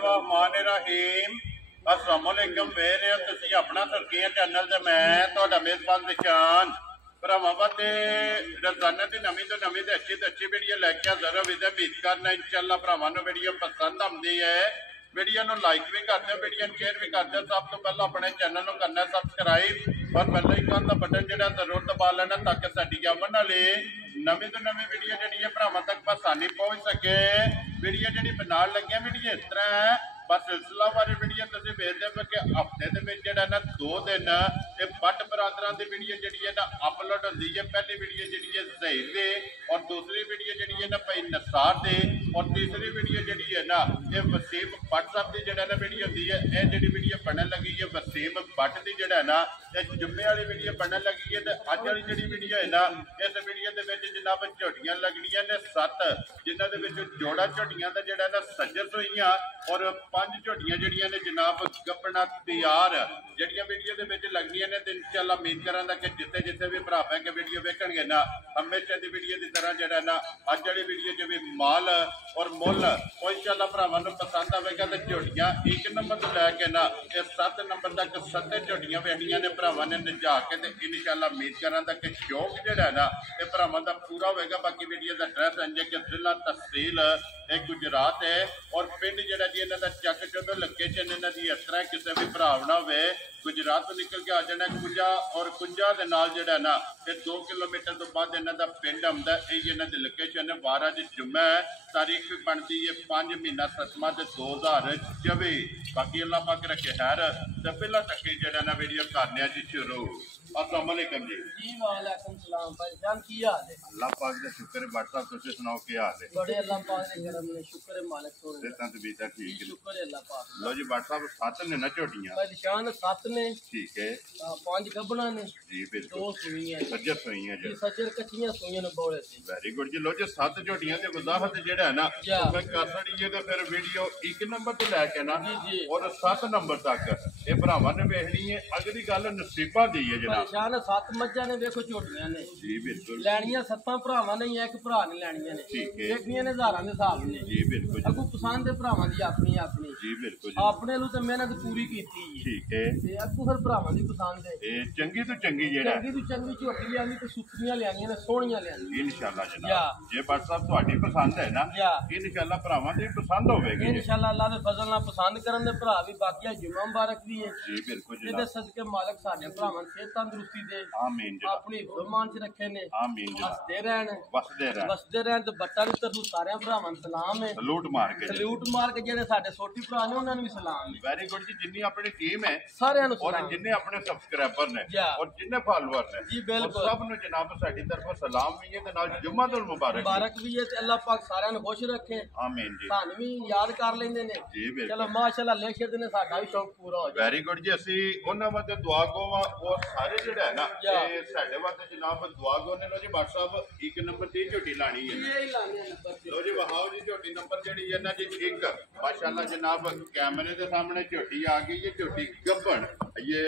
बिस्मिल्लाहिर्रहमानिर्रहीम। अस्सलामुअलैकुम वेरे तुसी अपना तुर्किया चैनल ते मैं तुहाडा मेज़बान निशान भरावां वास्ते रोजाना दी नवीं तो नवीं ते अच्छी वीडियो लैके हाज़र होई ते उम्मीद करना इंशाअल्लाह भरावां नूं वीडियो पसंद आउंदी है। वीडियो नूं लाइक भी कर दो, वीडियो शेयर भी कर दो। सब तो पहला अपने चैनल नूं करना सबसक्राइब और बेल आइकन दा बटन जिहड़ा जरूर दबा लेना ताकि साडी आवन वाली नवीं तो नवीं वीडियो जिहड़ी है भरावां तक आसानी पहुंच सके। वीडियो जिहड़ी बनाउण लगे वीडियो इस तरह है बस सिलसिला बारे वीडियो तुसीं वेखदे हो कि हफ्ते दे विच जिहड़ा ना 2 दिन ते बट बरादरां दी वीडियो जिहड़ी है ना अपलोड हुंदी है। पहली वीडियो जिहड़ी है ज़हीर दे और दूसरी वीडियो जिहड़ी है ना भाई नसार दे और तीसरी वीडियो जिहड़ी है ना ये वसीम भट्ट साहब दी जिहड़ा ना वीडियो हुंदी है। ये जिहड़ी वीडियो बनन लगी है वसीम भट्ट दी जिहड़ा है ना ये जुम्मे वाली वीडियो बनन लगी है। ते अज वाली जिहड़ी वीडियो है ना इस वीडियो दे विच जनाब झोटियां लगणियां ने 7 जिन्हां दे विच जोड़ा झोटियां दा जिहड़ा ना सज्जस होईयां और 5 झोटियां जिहड़ियां ने जनाब गप्पना तैयार जिहड़ियां वीडियो दे विच लगणियां ने। ते इंशाअल्लाह उम्मीद करांगा कि जिथे जिथे भी भरा पै के वीडियो वेखणगे ना हमेशा दी वीडियो की तरह जिहड़ा ना अज वाली वीडियो च भी माल और मुल वो इंशाअल्लाह भरावां नूं पसंद आवेगा। ते झोटियां 1 नंबर तो लैके ना ये 7 नंबर तक 7 झोटियां वेखणियां ने भरावां ने नजा के। ते इंशाअल्लाह उम्मीद करांगा कि शौक जिहड़ा है ना ये भरावां दा पूरा होएगा। बाकी वीडियो का एड्रैस इंज कि जिला तहसील गुजरात है और पिंड जिहड़ा जी इन्हां दा चक चोदो लोकेशन इन्हां दी इस तरह किसी भी भरावना होवे गुजरात तो निकल के आ जाना कुंजा और कुंजा के नाल जिहड़ा ना ये 2 किलोमीटर तो बाद इन्हां दा पिंड आउंदा है। ये इन्हां दी लोकेशन है। 12 च जुम्मा है, तारीख भी बनती है 5 महीना 7वां ते 2024। बाकी अल्लाह पाक रखे खैर। ते पहला तक जिहड़ा ना वीडियो करने जी शुरू। अस्सलाम वालेकुम जी। वालेकुम सलाम भाई जान की हाल है? अल्लाह पाक दा शुक्र है। व्हाट्सएप तुसीं सुनाओ की हाल है? बड़े अल्लाह पाक दे करम ने शुक्र है मालिक तो सेहतां तबीयतां ठीक है? शुक्र है अल्लाह पाक। लो जी व्हाट्सएप 7 ने ना झोटियां भाई निशान 7 ने ठीक है 5 गबना ने जी बिल्कुल 2 सुईयां सज्जर सुईयां जी सज्जर कच्चियां सुईयां ने बोले से। वेरी गुड जी। लो जी 7 झोटियां ते वजाहत जिहड़ा है ना मैं कर छड़ी है। ते फिर वीडियो 1 नंबर तो लैके ना जी और 7 नंबर तक ये भरावां ने वेखनी है। अगली गल नसीबां दी है जनाब। निशान 7 मज्जां ने देखो झोटियां ने जी बिल्कुल लैनियां 7 भरावां ने एक भरा ने लैनियां ने ठीक है देखनियां ने हज़ारां दे हिसाब ने जी बिल्कुल अगू पसंद है भरावां दी अपनी अपनी जी बिल्कुल अपने लू ते मेहनत पूरी कीती है ठीक है ते अगू फिर भरावां दी पसंद है। ये चंगी तो चंगी जेड़ा चंगी तो चंगी झोटी लियानी ते सुथरियां लियानियां ने सोहणियां लियानियां इंशाअल्लाह जनाब। जे व्हाट्सएप ਤੁਹਾਡੀ पसंद है ना इंशाअल्लाह भरावां दी पसंद होवेगी इंशाअल्लाह। अल्लाह दे फजल नाल पसंद करन दे भरा भी बाकी जुम्मा मुबारक भी है जी बिल्कुल ਇਹਦੇ ਸਦਕੇ ਮਾਲਕ ਸਾਡੇ ਭਰਾਵਾਂ ਨੂੰ ਸਿਹਤ ਤੰਦਰੁਸਤੀ ਦੇ आमीन जनाब ਆਪਣੀ ਜ਼ਮਾਨ ਚ ਰੱਖੇ ਨੇ आमीन जनाब ਵਸਦੇ ਰਹਿਣ वसदे रहन ਤੇ ਬੱਟਾ ਦੀ ਤਰਫੋਂ ਸਾਰਿਆਂ ਭਰਾਵਾਂ ਨੂੰ ਸਲਾਮ ਹੈ। सलूट मार के ਸਲੂਟ ਮਾਰ ਕੇ ਜਿਹੜੇ ਸਾਡੇ ਛੋਟੀ ਭਰਾ ਨੇ ਉਹਨਾਂ ਨੂੰ ਵੀ ਸਲਾਮ ਹੈ। वेरी गुड जी। जिन्नी अपनी टीम है ਸਾਰਿਆਂ ਨੂੰ और ਸਲਾਮ जिन्ने अपने सबसक्राइबर ने या। और जिन्ने फॉलोअर ने जी बिल्कुल। सब नु जनाब साडी तरफों सलाम भी है ते नाल जुम्मातुल मुबारक ਮੁਬਾਰਕ ਵੀ ਹੈ ਤੇ ਅੱਲਾਹ ਪਾਕ ਸਾਰਿਆਂ ਨੂੰ ਖੁਸ਼ ਰੱਖੇ। आमीन जी ਸਾਨੂੰ ਵੀ ਯਾਦ ਕਰ ਲੈਂਦੇ ਨੇ जी बिल्कुल ਚਲੋ ਮਾਸ਼ਾਅੱਲਾ ਲਿਖ ਦੇ ਨੇ ਸਾਡਾ ਵੀ ਸ਼ੌਕ ਪੂਰਾ ਹੋ ਜਾਏ। वेरी गुड जी। ਅਸੀਂ ਉਹਨਾਂ ਵਾਸਤੇ ਦੁਆ ਗੋਵਾ ਉਹ ਸਾਰੇ ਜਿਹੜਾ ਹੈ ਨਾ ਇਹ ਸਾਡੇ ਵਾਸਤੇ ਜਨਾਬ ਦੁਆ ਗੋ ਨੇ। ਲੋ ਜੀ WhatsApp 1 ਨੰਬਰ ਤੇ ਝੋਟੀ ਲਾਣੀ ਹੈ ਇਹ ਹੀ ਲਾਣੇ ਨੰਬਰ ਤੇ ਲੋ ਜੀ ਵਹਾਓ ਜੀ ਝੋਟੀ ਨੰਬਰ ਜਿਹੜੀ ਹੈ ਨਾ ਜੀ 1 माशाल्लाह जनाब कैमरे के सामने झोटी आ गई है। झोटी गब्बन ये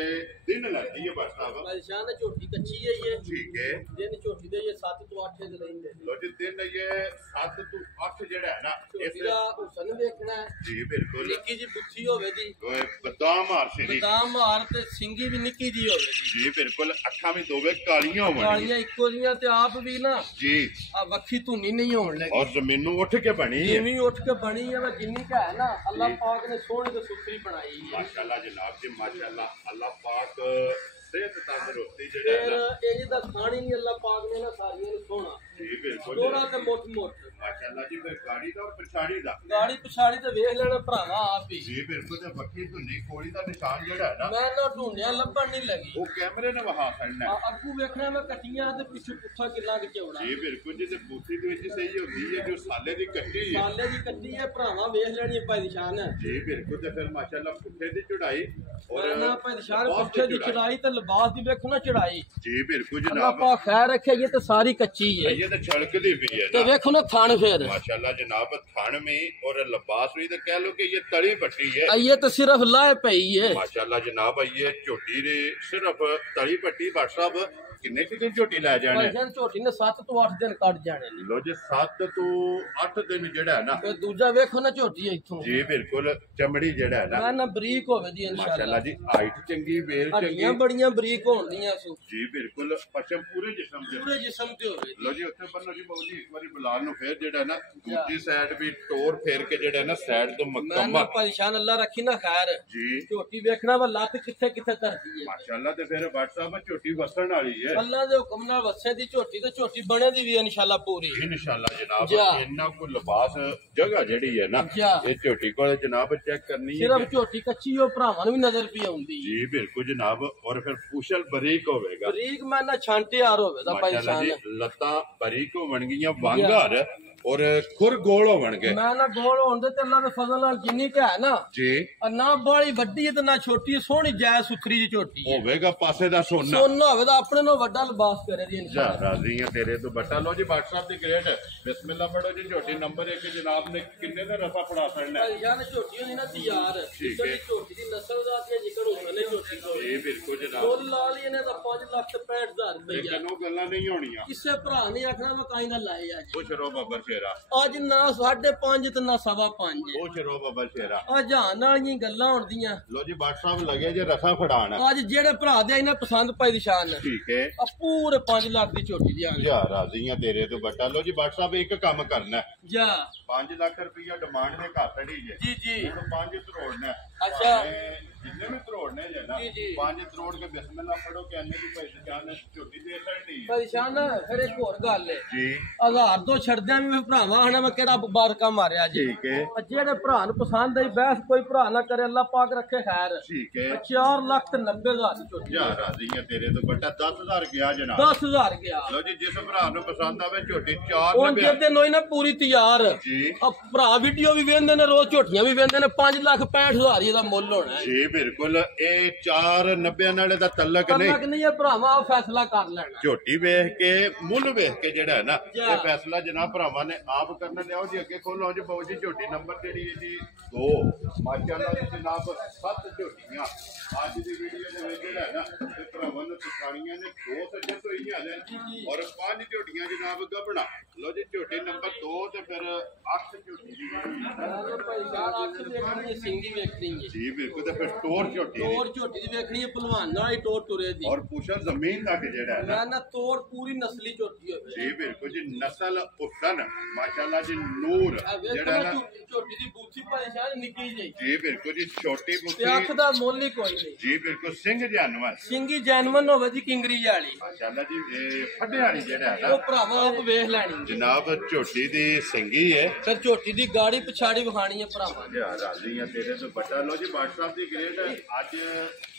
दिन लगती है बस साहब निशान झोटी कच्ची है ये ठीक है दिन झोटी दे ये 7 ਤੋਂ 8 ਦੇ ਲੈਂਦੇ लो जी दिन ये 7 ਤੋਂ 8 ਜਿਹੜਾ है ना ਝੋਟੀ ਦਾ ਹੁਸਨ ਵੇਖਣਾ ਹੈ जी बिल्कुल ਨਿੱਕੀ ਜੀ ਬੁੱਥੀ ਹੋਵੇ ਜੀ ओए बदाम हार से ਬਦਾਮ ਹਾਰ ਤੇ ਸਿੰਗੀ ਵੀ ਨਿੱਕੀ ਜੀ ਹੋਵੇ ਜੀ जी बिल्कुल अखा भी दोवे कालियां होवन ਕਾਲੀਆਂ ਇੱਕੋ ਜੀਆਂ ਤੇ ਆਪ ਵੀ ਨਾ जी ਆ ਵੱਖੀ ਧੁੰਨੀ ਨਹੀਂ ਹੋਣ ਲੱਗੀ और जमीन नु उठ के बनी है ਜਿਵੇਂ ਉੱਠ ਕੇ ਬਣੀ ਹੈ ਵਾ ਜਿੰਨੀ ਕਾ ਹੈ ਨਾ ਅੱਲਾਹ ਪਾਕ ਨੇ ਸੋਹਣੀ ਤੇ ਸੁਥਰੀ ਬਣਾਈ ਹੈ। माशाल्लाह जनाब जी माशाल्लाह अल्लाह पाक सेहत तंदुरुस्ती जेड़ा है ਫਿਰ ना ਇਹ ਜਿਹਦਾ ਖਾਣੀ ਨਹੀਂ ਅੱਲਾਹ ਪਾਕ ਨੇ ਨਾ ਸਾਰੀਆਂ ਨੂੰ ਸੋਹਣਾ जी बिल्कुल ਥੋੜਾ ਤੇ ਮੁੱਠ माशाल्लाह जी फिर गाड़ी दा और पिछाड़ी दा ਗਾੜੀ ਪਛਾੜੀ ਤੇ ਵੇਖ ਲੈਣਾ ਭਰਾਵਾ ਆਪ ਹੀ जी बिल्कुल ते बक्की धुंदी कोड़ी दा निशान जेड़ा है ना ਮੈਂ ਨਾ ਢੂੰਡਿਆ ਲੱਭਣ ਨਹੀਂ ਲੱਗੀ। वो कैमरे ने वहा खड़ना है ਅੱਗੂ ਵੇਖਣਾ ਮੈਂ ਕੱਟੀਆਂ ਤੇ ਪਿੱਛੇ ਪੁੱਠਾ ਕਿੱਲਾ ਕਿ ਚੌੜਾ जी बिल्कुल जी ते बूथी दे विच सही होंदी है जो साले दी कट्टी है ਸਾਲੇ ਦੀ ਕੱਟੀ ਹੈ ਭਰਾਵਾ ਵੇਖ ਲੈਣੀ ਹੈ ਭਾਈ ਨਿਸ਼ਾਨ जी बिल्कुल ते फिर माशाल्लाह पुट्ठे दी चढ़ाई और ਨਾ ਭਾਈ ਨਿਸ਼ਾਨ ਪੁੱਠੇ ਦੀ ਚੜਾਈ ਤੇ ਲਿਬਾਸ ਦੀ ਵੇਖੋ ਨਾ ਚੜਾਈ जी बिल्कुल ਅੱਲਾਹ जनाब ਪਾਕ ਖੈਰ ਰੱਖੇ ਇਹ ਤੇ ਸਾਰੀ ਕੱਚੀ ਹੈ ये तो छलकदी भी है ਤੇ ना ਵੇਖੋ ਨਾ ਥਣ ਫੇਰ माशाल्लाह जनाब थान में और लिबास भी तो कह लो कि ये तली पट्टी है ਇਹ ਤੇ ਸਿਰਫ ਲਾਏ ਪਈ ਹੈ। माशाल्लाह जनाब ये झोटी ने सिर्फ तली पट्टी भाई साहब ਕਿੰਨੇ ਕਿ ਦਿਨ ਝੋਟੀ ਲੈ ਜਾਣੇ ਭਾਈ ਜਾਨ ਝੋਟੀ ਨੇ 7 ਤੋਂ 8 ਦਿਨ ਕੱਢ ਜਾਣੇ ਨੇ। ਲੋ ਜੀ 7 ਤੋਂ 8 ਦਿਨ ਜਿਹੜਾ ਹੈ ਨਾ ਤੇ ਦੂਜਾ ਵੇਖੋ ਨਾ ਝੋਟੀ ਇੱਥੋਂ ਜੀ ਬਿਲਕੁਲ ਚਮੜੀ ਜਿਹੜਾ ਹੈ ਨਾ ਨਾ ਬਰੀਕ ਹੋਵੇ ਦੀ ਮਾਸ਼ਾਅੱਲਾ ਇਨਸ਼ਾਅੱਲਾ ਜੀ ਹਾਈਟ ਚੰਗੀ ਵੇਲ ਚੰਗੀ ਹੱਡੀਆਂ ਬੜੀਆਂ ਬਰੀਕ ਹੋਣਦੀਆਂ ਸੋ ਜੀ ਬਿਲਕੁਲ ਪਛਮ ਪੂਰੇ ਜਿਸਮ ਦੇ ਪੂਰੇ ਜਿਸਮ ਤੇ ਹੋਵੇ ਲੋ ਜੀ ਉੱਥੇ ਬੰਨੋ ਜੀ ਬਾਬੂ ਜੀ ਇੱਕ ਵਾਰੀ ਬਲਾਲ ਨੂੰ ਫੇਰ ਜਿਹੜਾ ਨਾ ਦੂਜੀ ਸਾਈਡ ਵੀ ਟੋਰ ਫੇਰ ਕੇ ਜਿਹੜਾ ਨਾ ਸਾਈਡ ਤੋਂ ਮੈਂ ਨਾ ਮੁਕੰਮਲ ਪਰੇਸ਼ਾਨ ਅੱਲਾ ਰੱਖੀ ਨਾ ਖੈਰ ਜੀ ਝੋਟੀ ਵੇਖਣਾ ਵਾ ਲੱਤ ਕਿੱਥੇ ਕਿੱਥੇ ਧਰਦੀ ਹੈ ਮਾਸ਼ਾਅੱਲਾ ਤੇ ਫਿਰ WhatsApp ਝੋਟੀ ਵਸਣ ਵਾਲੀ ਹੈ ਅੱਲਾ ਦੇ ਹੁਕਮ ਨਾਲ ਵਸੇ ਦੀ ਝੋਟੀ ਤੇ ਝੋਟੀ ਬਣੇ ਦੀ ਵੀ ਇਨਸ਼ਾਅੱਲਾ ਪੂਰੀ ਇਨਸ਼ਾਅੱਲਾ ਜਨਾਬ ਜਾ। ਇੰਨਾ ਕੋ ਲਿਬਾਸ ਜਗ੍ਹਾ ਜਿਹੜੀ ਹੈ ਨਾ ਜਾ। ਇਹ ਝੋਟੀ ਕੋਲ ਜਨਾਬ ਚੈੱਕ ਕਰਨੀ ਹੈ ਸਿਰਫ ਝੋਟੀ ਕੱਚੀ ਉਹ ਭਰਾਵਾਂ ਨੂੰ ਵੀ ਨਜ਼ਰ ਪਈ ਆਉਂਦੀ ਹੈ ਜੀ ਬਿਲਕੁਲ ਜਨਾਬ ਔਰ ਫਿਰ ਪੁਸ਼ਲ ਬਰੀਕ ਹੋਵੇਗਾ ਬਰੀਕ ਮੈਂ ਨਾ ਛਾਂਟੇ ਹਾਰ ਹੋਵੇ ਦਾ ਮਾਸ਼ਾਅੱਲਾ ਪਰੇਸ਼ਾਨ ਜੀ ਲੱਤਾਂ ਬਰੀਕ ਹੋਣਗੀਆਂ ਵਾਂਗਾਰ ਔਰ ਖੁਰ ਗੋਲ ਹੋਣਗੇ ਮੈਂ ਨਾ ਗੋਲ ਹੋਣ ਦੇ ਤੇ ਅੱਲਾ ਦੇ ਫਜ਼ਲ ਨਾਲ ਜਿੰਨੀ ਕੁ ਹੈ ਨਾ ਜੀ ਨਾ ਬੜੀ ਵੱਡੀ ਹੈ ਤੇ ਨਾ ਛੋਟੀ ਹੈ, ਸੋਹਣੀ ਜਾਇ ਸੁਥਰੀ ਜੀ ਝੋਟੀ ਹੈ ਹੋਵੇਗਾ ਪਾਸੇ ਦਾ ਸੋਨਾ ਸੋਨਾ ਹੋਵੇ ਤਾਂ ਆਪਣੇ ਨੂੰ ਵੱਡਾ ਲਿਬਾਸ ਕਰੇ ਦੀ ਜਾ ਇਨਸ਼ਾਅੱਲਾ ਰਾਜ਼ੀ ਆ ਤੇਰੇ ਤੋਂ ਬੱਟਾ ਲੋ ਜੀ WhatsApp ਦੀ ਗ੍ਰੇਡ ਬਿਸਮਿਲ੍ਲਾ ਪੜੋ ਜੀ ਝੋਟੀ ਨੰਬਰ 1 ਜਨਾਬ ਨੇ ਕਿੰਨੇ ਦਾ ਰਫਾ ਫੜਾ ਸਕਣਾ ਭਾਈਜਾਨ ਝੋਟੀ ਹੁੰਦੀ ਨਾ ਤਿਆਰ ਠੀਕ ਹੈ। ਝੋਟੀ ਦੀ ਨਸਲ ਦਾ ਤੇ ਜ਼ਿਕਰ ਹੋਣਾ ਨੇ ਝੋਟੀ ਕੋਲ ਜੀ ਬਿਲਕੁਲ ਜਨਾਬ ਮੁੱਲ ਲਾ ਲਈ ਇਹਨੇ ਤਾਂ 5,65,000 ਰੁਪਇਆ ਲੇਕਿਨ ਉਹ ਗੱਲਾਂ ਨਹੀਂ ਹੋਣੀਆਂ ਕਿਸੇ ਭਰਾ ਨੇ ਆਖਣਾ ਮੈਂ ਕਾਈ ਦਾ ਲਾਏ ਅੱਜ ਖੁਸ਼ ਰਹੋ ਬੱਬਰ ਸ਼ੇਰਾ ਅੱਜ ਨਾ 5.5 ਤੇ ਨਾ 5.5 ਖੁਸ਼ ਰਹੋ ਬੱਬਰ ਸ਼ੇਰਾ ਆ ਜਾਨ ਵਾਲੀਆਂ ਗੱਲਾਂ ਹੁੰਦੀਆਂ ਲੋ ਜੀ WhatsApp ਲੱਗੇ ਜੇ ਰਫਾ ਫੜਾਣ ਅੱਜ ਜਿਹੜੇ ਭਰਾ ਦੇ ਇਹਨਾਂ ਪਸੰਦ ਪਾਈ ਦੀ ਸ਼ਾਨ ਠੀਕ ਹੈ ਆ ਪੂਰੇ 5 ਲੱਖ ਦੀ ਝੋਟੀ ਦੀ ਆਂਗੇ ਜਾ ਰਾਜ਼ੀ ਆ ਤੇਰੇ ਤੋਂ ਬੱਟਾ ਲੋ ਜੀ WhatsApp ਇੱਕ ਕੰਮ ਕਰਨਾ ਹੈ। ਜਾ 5 ਲੱਖ ਰੁਪਇਆ ਡਿਮਾਂਡ ਦੇ ਘਰ ਤੜੀ ਜੇ ਜੀ ਜੀ ਹੁਣ 5 ਤਰੋੜਨਾ ਅੱਛਾ। ਜਿੰਨੇ ਵੀ ਤਰੋੜਨੇ ਜੇ ਨਾ ਜੀ, ਜੀ। 5 ਤਰੋੜ ਕੇ ਬਿਸਮਿਲ੍ਲਾ ਪੜੋ ਕਿ ਅੰਨੇ ਦੀ ਭਾਈ ਜਾਨ ਝੋਟੀ ਦੇ ਸਕਦੀ ਹੈ ਪਰੇਸ਼ਾਨ ਫਿਰ ਇੱਕ ਹੋਰ ਗੱਲ ਹੈ ਜੀ 1000 ਤੋਂ ਛੱਡਦਿਆਂ ਵੀ ਮੈਂ ਭਰਾਵਾਂ ਹਣਾ ਮੈਂ ਕਿਹੜਾ ਬਾਰਕਾ ਮਾਰਿਆ ਜੀ ਠੀਕ ਹੈ ਜਿਹੜੇ ਭਰਾ ਨੂੰ ਪਸੰਦ ਆਈ ਬਹਿਸ ਕੋਈ ਭਰਾ ਨਾ ਕਰੇ ਅੱਲਾ ਪਾਕ ਰੱਖੇ ਖੈਰ ਠੀਕ ਹੈ 4,90,000 ਦੀ ਝੋਟੀ ਜਾ ਰਾਜ਼ੀ ਆ ਤੇਰੇ ਤੋਂ ਬੱਟਾ 10000 ਗਿਆ ਜਨਾਬ 10,000 ਗਿਆ ਲੋ ਜੀ ਜਿਸ ਭਰਾ ਨੂੰ ਪਸੰਦ ਆਵੇ ਝੋਟੀ ਉਹ 490 ਜਿਹਦੇ ਨੋਈ ਨਾ ਪੂਰੀ ਤਿਆਰ ਜੀ ਆ ਭਰਾ ਵੀਡੀਓ ਵੀ ਵੇਖਦੇ ਨੇ ਰੋਜ਼ ਝੋਟੀਆਂ ਵੀ ਵੇਖਦੇ ਨੇ 5,65,000 ਇਹਦਾ ਮੁੱਲ ਹੋਣਾ ਹੈ ਜੀ ਬਿਲਕੁਲ ਇਹ 490 ਨਾਲੇ ਦਾ ਤਲਕ ਨਹੀਂ ਤੱਕ ਨਹੀਂ ਇਹ ਭਰਾਵਾਂ ਆ ਫੈਸਲਾ ਕਰ ਲੈਣਾ ਝੋਟੀ ਵੇਖ ਕੇ ਮੁੱਲ ਵੇਖ ਕੇ ਜਿਹੜਾ ਹੈ ਨਾ ਜਾ। ਇਹ ਫੈਸਲਾ ਜਨਾਬ ਭਰਾਵਾਂ ਨੇ ਆਪ ਕਰਨਾ ਲਿਆਓ ਜੀ ਅੱਗੇ ਖੋਲੋ ਜੀ ਬਾਊ ਜੀ ਝੋਟੀ ਨੰਬਰ ਜਿਹੜੀ ਹੈ ਜੀ 2 ਮਾਸ਼ਾਅੱਲਾ ਜੀ ਜਨਾਬ 7 ਝੋਟੀਆਂ ਅੱਜ ਦੀ ਵੀਡੀਓ ਦੇ ਵਿੱਚ ਜਿਹੜਾ ਹੈ ਨਾ ਇਹ ਭਰਾਵਾਂ ਨੂੰ ਸਿਖਾਣੀਆਂ ਨੇ 2 ਸੱਜੇ ਤੋਂ ਹੀ ਹਾਲੇ ਔਰ 5 ਝੋਟੀਆਂ ਜਨਾਬ ਗੱਭਣਾ ਲੋ ਜੀ ਝੋਟੀ ਨੰਬਰ 2 ਤੇ ਫਿਰ 8 ਝੋਟੀ ਦੀ ਸਿੰਗੀ ਵੇਖਣੀ ਹੈ ਜੀ ਬਿਲਕੁਲ ਤੇ ਫਿਰ ਟੋਰ ਝੋਟੀ ਦੀ ਤੋੜ ਝੋਟੀ ਦੀ ਵੇਖਣੀ ਹੈ ਭਲਵਾਨ ਨਾਲ ਹੀ ਤੋੜ ਤੁਰੇ ਦੀ ਔਰ ਪੁਸ਼ਲ ਜ਼ਮੀਨ ਤੱਕ ਜਿਹੜਾ ਹੈ ਨਾ ਮੈਂ ਨਾ ਤੋੜ ਪੂਰੀ ਨਸਲੀ ਝੋਟੀ ਹੋਵੇ ਜੀ ਬਿਲਕੁਲ ਜੀ ਨਸਲ ਉਸਨ ਮਾਸ਼ਾਅੱਲਾ ਜੀ ਨੂਰ ਆ ਵੇਖੋ ਜਿਹੜਾ ਨਾ ਨਾ ਝੋਟੀ ਦੀ ਬੂਥੀ ਪਰੇਸ਼ਾਨ ਨਿੱਕੀ ਜਿਹੀ ਜੀ ਬਿਲਕੁਲ ਜੀ ਛੋਟੀ ਤੇ ਅੱਖ ਮੁੱਠੀ ਦਾ ਮੁੱਲ ਹੀ ਕੋਈ ਨਹੀਂ ਜੀ ਬਿਲਕੁਲ ਸਿੰਘ ਜਾਨਵਰ ਸਿੰਗੀ ਜੈਨਮਨ ਹੋਵੇ ਜੀ ਕਿੰਗਰੀ ਵਾਲੀ ਮਾਸ਼ਾਅੱਲਾ ਜੀ ਇਹ ਫੱਡੇ ਵਾਲੀ ਜਿਹੜਾ ਹੈ ਉਹ ਨਾ ਭਰਾਵਾਂ ਆਪ ਵੇਖ ਲੈਣੀ ਜਨਾਬ ਝੋਟੀ ਦੀ ਸਿੰਗੀ ਹੈ ਫਿਰ ਝੋਟੀ ਦੀ ਗਾੜੀ ਪਛਾੜੀ ਵਿਖਾਣੀ ਹੈ ਭਰਾਵਾਂ ਨੇ। ਯਾਰ ਰਾਜ਼ੀ ਆ ਤੇਰੇ ਤੋਂ ਬੱਟਾ ਲੋ ਜੀ WhatsApp ਦੀ ਗ੍ਰੇਡ ਅੱਜ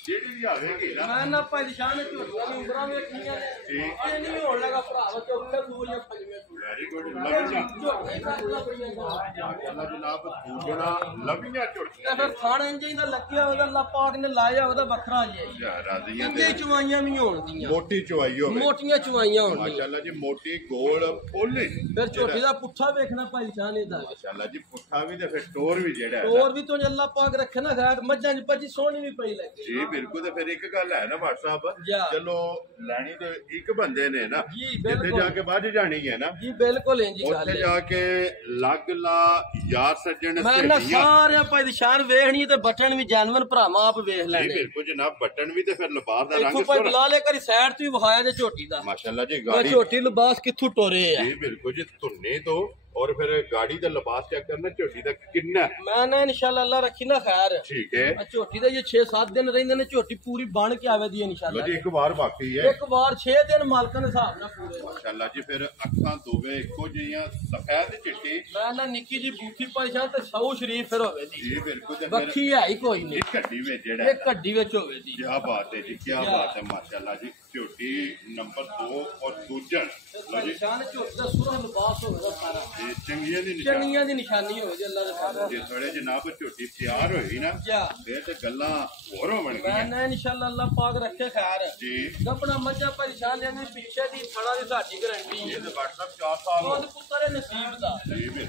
ਜਿਹੜੀ ਵੀ ਆਵੇਗੀ ਨਾ ਮੈਂ ਨਾ ਭਾਈ ਸ਼ਾਨ ਨੇ ਝੋਟੀਆਂ ਦੀ ਉਮਰਾਂ ਵੇਖੀਆਂ ਨੇ ਜੀ। ਇਹ ਨਹੀਂ ਹੋਣ ਲੱਗਾ ਭਰਾਵਾ ਚੌਥੇ ਸੂਰ ਜਾਂ ਪੰਜਵੇਂ ਸੂਰ ਵੈਰੀ ਗੁੱਡ ਲਵੀਆਂ ਝੋਟੀ ਫੈਸਲਾ ਬੜੀਆਂ ਗਾਲਾਂ। ਮਾਸ਼ਾਅੱਲਾ ਜਨਾਬ ਦੂਜਣਾ ਲਵੀਆਂ ਝੋਟੀਆਂ ਤੇ ਫਿਰ ਥਾਣ ਇੰਜ ਹੀ ਦਾ ਲੱਗਿਆ ਉਹਦਾ ਅੱਲਾ ਪਾਕ ਨੇ ਲਾਇਆ ਉਹਦਾ ਵੱਖਰਾ ਜਿਹਾ ਹੀ ਯਾਰ ਰਾਜ਼ੀ ਆ ਇੰਜੇ ਚਵਾਈਆਂ ਵੀ ਹੋਣਗੀਆਂ ਮੋਟੀ ਚੁਆਈ ਹੋਵੇ ਮੋਟੀਆਂ ਚਵਾਈਆਂ ਹੋਣਗੀਆਂ ਮਾਸ਼ਾਅੱਲਾ ਜੀ ਮੋਟੀ ਗੋਲ ਪੋਲੀ ਫਿਰ ਝੋਟੀ ਦਾ ਪੁੱਠਾ ਵੇਖਣਾ ਭਾਈ ਸ਼ਾਨ ਇਹਦਾ ਮਾਸ਼ਾਅੱਲਾ ਜੀ ਪੁੱਠਾ ਵੀ ਤੇ ਫਿਰ ਟੋਰ ਵੀ ਜਿਹੜਾ ਹੈ ਨਾ ਹੋਰ ਵੀ ਤੋਂ ਅੱਲਾ ਪਾਕ ਰੱਖੇ ਨਾ ਗਾੜ ਮੱਝਾਂ ਚ ਭੱਜੀ ਸੋਹਣੀ ਵੀ ਪਈ ਲੱਗੇ ਜੀ ਬਿਲਕੁਲ ਤੇ ਫਿਰ ਇੱਕ ਗੱਲ ਹੈ ਨਾ WhatsApp ਜਾ। ਚਲੋ ਲੈਣੀ ਤੇ ਇੱਕ ਬੰਦੇ ਨੇ ਨਾ ਜੀ, ਜਿੱਥੇ ਬਿਲਕੁਲ। ਜਾ ਕੇ ਵੱਜ ਜਾਣੀ ਹੈ ਨਾ ਜੀ ਬਿਲਕੁਲ ਇੰਜ ਹੀ ਗੱਲ ਉੱਥੇ ਹੈ ਜਾ ਕੇ ਲੱਗ ਲਾ ਯਾਰ ਸੱਜਣ ਮੈਂ ਨਾ ਸਹੇਲੀਆਂ ਸਾਰਿਆਂ ਭਾਈ ਦੀ ਸ਼ਾਨ ਵੇਖਣੀ ਤੇ ਬਟਨ ਵੀ ਜਾਨਵਰ ਭਰਾਵਾਂ ਆਪ ਵੇਖ ਜੀ ਲੈਣੇ ਬਿਲਕੁਲ ਜਨਾਬ ਬਟਨ ਵੀ ਤੇ ਫਿਰ ਲਿਬਾਸ ਦਾ ਇੱਥੋਂ ਰੰਗ ਭਾਈ ਸੋਹਣਾ ਬੁਲਾ ਲੈ ਕਰੀ ਸਾਈਡ ਤੋਂ ਹੀ ਵਿਖਾਇਆ ਜੇ ਝੋਟੀ ਦਾ ਮਾਸ਼ਾਅੱਲਾ ਜੀ ਇਹ ਗਾੜੀ ਝੋਟੀ ਲਿਬਾਸ ਕਿੱਥੋਂ ਟੋਰੇ ਆ ਜੀ ਬਿਲਕੁਲ ਜੀ ਧੁੰਨੇ ਤੋਂ ਔਰ ਫਿਰ ਗਾੜੀ ਦਾ ਲਿਬਾਸ ਚੈੱਕ ਕਰਨਾ ਝੋਟੀ ਦਾ ਕਿੰਨਾ ਹੈ। ਮੈਂ ਨਾ ਇਨਸ਼ਾਅੱਲਾ ਅੱਲਾ ਰੱਖੀ ਨਾ ਖੈਰ ਠੀਕ ਹੈ ਆ ਝੋਟੀ ਦਾ ਇਹ 6-7 ਦਿਨ ਰਹਿੰਦੇ ਨੇ ਝੋਟੀ ਪੂਰੀ ਬਣ ਕੇ ਆਵੇ ਦੀ ਲੋ ਇਨਸ਼ਾਅੱਲਾ ਜੀ ਇੱਕ ਵਾਰ ਬਾਕੀ ਹੈ ਇੱਕ ਵਾਰ 6 ਦਿਨ ਮਾਲਕਾਂ ਦੇ ਹਿਸਾਬ ਨਾਲ ਪੂਰੇ ਮਾਸ਼ਾਅੱਲਾ ਜੀ ਫਿਰ ਅੱਖਾਂ ਦੋਵੇਂ ਇੱਕੋ ਜਿਹੀਆਂ ਸਫੈਦ ਚਿੱਟੀ ਮੈਂ ਨਾ ਨਿੱਕੀ ਜੀ ਬੂਥੀ ਪਰੇਸ਼ਾਨ ਤੇ ਸੌ ਸ਼ਰੀਫ ਫਿਰ ਹੋਵੇ ਦੀ ਜੀ ਬਿਲਕੁਲ ਤੇ ਫਿਰ ਬੱਖੀ ਹੈ ਹੀ ਕੋਈ ਨਹੀਂ ਇਹ ਘੱਟੀ ਵਿੱਚ ਜਿਹੜਾ ਇਹ ਕੱਢੀ ਵਿੱਚ ਹੋਵੇ ਦੀ क्या बात है जी क्या बात है माशाल्लाह जी झोटी नंबर 2 और दूजन लो जी ਪਰੇਸ਼ਾन ਝੋਟੀ ਦਾ ਸੁਰਾ ਲਿਬਾਸ ਹੋਵੇਗਾ ਸਾਰਾ जी ਚੰਗੀਆਂ ਦੀ ਚੰਗੀਆਂ ਦੀ ਨਿਸ਼ਾਨੀ ਹੋਵੇ ਜੀ ਅੱਲਾ ਦੇ ਫਜ਼ਲ ਜੇ ਥੋੜੇ ਜਨਾਬ ਝੋਟੀ ਤਿਆਰ ਹੋਈ ਨਾ ਇਹ ਤੇ ਗੱਲਾਂ ਹੋਰ ਹੋਣਗੀਆਂ ਮੈਂ ਇਨਸ਼ਾਅੱਲਾ ਅੱਲਾ ਪਾਕ ਰੱਖੇ ਖੈਰ ਜੀ ਗੱਪਣਾ ਮੱਝਾਂ ਪਰੇਸ਼ਾਨ ਨੇ ਪਿੱਛੇ ਦੀ ਥਣਾ ਦੀ ਸਾਡੀ ਗਾਰੰਟੀ ਹੈ ਇਹ ਤੇ WhatsApp 4 ਸਾਲ ਉਹਦੇ ਪੁੱਤਰ ਨਸੀਬ ਦਾ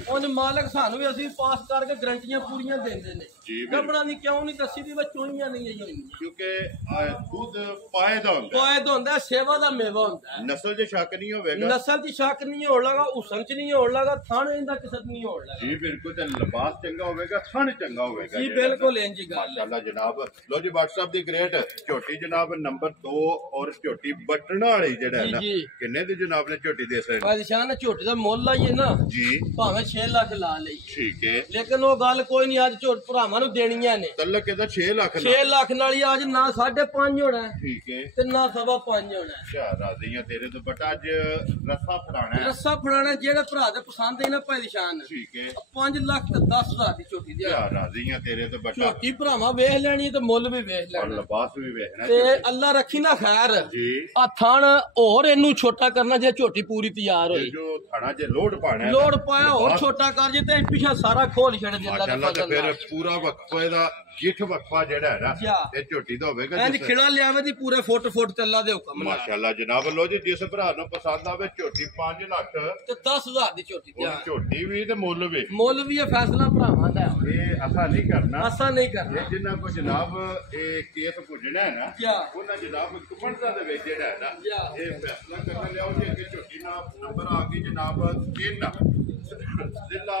ਉਹਦੇ ਮਾਲਕ ਸਾਨੂੰ ਵੀ ਅਸੀਂ ਪਾਸ ਕਰਕੇ ਗਾਰੰਟੀਆਂ ਪੂਰੀਆਂ ਦਿੰਦੇ ਨੇ ਗੱਪਣਾ ਦੀ ਕਿਉਂ ਨਹੀਂ ਦੱਸੀ ਦੀ ਵਿੱਚ ਚੋਈਆਂ ਨਹੀਂ ਆਈਆਂ ਕਿਉਂਕਿ ਦੁੱਧ ਪਾਇਦਾ ਹੁੰਦਾ ਸੇਵਾ ਦਾ ਮੇਵਾ ਹੁੰਦਾ ਨਸਲ 'ਚ ਸ਼ੱਕ ਨਹੀਂ ਹੋਵੇਗਾ ਨਸਲ 'ਚ ਸ਼ੱਕ ਨਹੀਂ ਹੋਣ ਲੱਗਾ ਹੁਸਨ 'ਚ ਨਹੀਂ ਹੋਣ ਲੱਗਾ ਥਾਣੇ ਦਾ ਕਿਸਤ ਨਹੀਂ ਹੋਣ ਲੱਗਾ ਜੀ ਬਿਲਕੁਲ ਤੇ ਲਿਬਾਸ ਚੰਗਾ ਹੋਵੇਗਾ ਥਣ ਚੰਗਾ ਹੋਵੇਗਾ ਜੀ ਬਿਲਕੁਲ ਇੰਜ ਗੱਲ ਮਾਸ਼ਾਅੱਲਾ ਜਨਾਬ ਲੋ ਜੀ WhatsApp ਦੀ ਗ੍ਰੇਟ ਝੋਟੀ ਜਨਾਬ ਨੰਬਰ 2 ਔਰ ਝੋਟੀ ਬਟਣਾ ਵਾਲੀ ਜਿਹੜਾ ਹੈ ਨਾ ਕਿੰਨੇ ਦੀ ਜਨਾਬ ਨੇ ਝੋਟੀ ਦੇ ਸਕਦੇ ਬਾਦਸ਼ਾਹ ਨੇ ਝੋਟੀ ਦਾ ਮੁੱਲ ਆਈਏ ਨਾ ਜੀ ਭਾਵੇਂ 6 ਲੱਖ ਲਾ ਲਈ ਠੀਕ ਹੈ ਲੇਕਿਨ ਉਹ ਗੱਲ ਕੋਈ ਨਹੀਂ ਅੱਜ ਝੋਟ ਭਰਾਵਾਂ ਨੂੰ ਦੇਣੀਆਂ ਨੇ ਤਲਕ ਇਹਦਾ 6 ਲੱਖ 6 ਲੱਖ ਨਾਲ ਹੀ ਅੱਜ ਨਾ 5.5 ਹੋਣਾ ਠੀਕ ਹੈ ਤੇ ਨਾ 5.5 ਹੋਣਾ ਅੱਛਾ ਰਾਜ਼ੀਆਂ ਤੇਰੇ ਤੋਂ ਬਟਾ ਅੱਜ ਰੱਸਾ ਫੜਾਣਾ ਹੈ ਰੱਸਾ ਫੜਾਣਾ ਜਿਹੜੇ ਭਰਾ ਦੇ ਪਸੰਦ ਹੈ ਨਾ ਬਾਦਸ਼ਾਹ ਠੀਕ ਹੈ 5 ਲੱਖ ਤੇ 10,000 ਦੀ ਝੋਟੀ ਦੀ ਅੱਛਾ ਰਾਜ਼ੀਆਂ ਤੇਰੇ ਤੋਂ ਬਟਾ ਝੋਟੀ ਭਰਾਵਾਂ ਵੇਖ ਲੈਣੀ ਤੇ ਮੁੱਲ ਵੀ ਵੇਖ ਲੈਣਾ ਔਰ ਲਿਬਾਸ ਵੀ ਵੇਖਣਾ ਤੇ ਅੱਲਾ ਰੱਖੀ ਨਾ ਖੈਰ ਜੀ ਆ ਥਣ ਹੋਰ ਇਹਨੂੰ ਛੋਟਾ ਕਰਨਾ ਜੇ ਝੋਟੀ ਪੂਰੀ ਤਿਆਰ ਹੋਈ ਜੋ ਥਾਣਾ ਜੇ ਲੋਡ ਪਾਣਾ ਲੋਡ ਪਾਇਆ ਹੋਰ ਛੋਟਾ ਕਰ ਜੇ ਤੇ ਪਿਛਾ ਸਾਰਾ ਖੋਲ ਛੱਡ ਦੇ ਅੱਲਾ ਮਾਸ਼ਾਅੱਲਾ ਦਾ ਤੇ ਫਿਰ ਪੂਰਾ ਵਕਫਾ ਇਹਦਾ ਗਿੱਠ ਵਕਫਾ ਜਿਹੜਾ ਹੈ ਨਾ ਇਹ ਝੋਟੀ ਦਾ ਹੋਵੇਗਾ ਐਂ ਖਿੜਾ ਲਿਆਵੇ ਦੀ ਪੂਰੇ ਫੁੱਟ ਤੇ ਅੱਲਾ ਦੇ ਹੁਕਮ ਨਾਲ ਮਾਸ਼ਾਅੱਲਾ ਜਨਾਬ ਲੋ ਜੀ ਜਿਸ ਭਰਾ ਨੂੰ ਪਸੰਦ ਆਵੇ ਝੋਟੀ 5 ਲੱਖ ਤੇ 10,000 ਦੀ ਝੋਟੀ ਤਿਆਰ ਝੋਟੀ ਵੀ ਤੇ ਮੁੱਲ ਵੀ ਇਹ ਫੈਸਲਾ ਭਰਾਵਾਂ ਦਾ ਇਹ ਅਸਾਂ ਨਹੀਂ ਕਰਨਾ ਅਸਾਂ ਨਹੀਂ ਕਰਨਾ ਇਹ ਜਿੰਨਾ ਕੋ ਜਨਾਬ ਇਹ ਕੇਸ ਪੁੱਜਣਾ ਹੈ ਨਾ ਉਹਨਾਂ ਜਨਾਬ ਕੁਪਨਤਾ ਦੇ ਵਿੱਚ ਜਿਹੜਾ ਹੈ ਨਾ ਇਹ ਫੈਸਲਾ ਕਰਨਾ ਲਿਆਓ ਜੀ ਅੱਗੇ ਝੋਟੀ ਨਾਲ ਨੰਬਰ ਆ ਗਈ ਜਨਾਬ 3 ਜ਼ਿਲ੍ਹਾ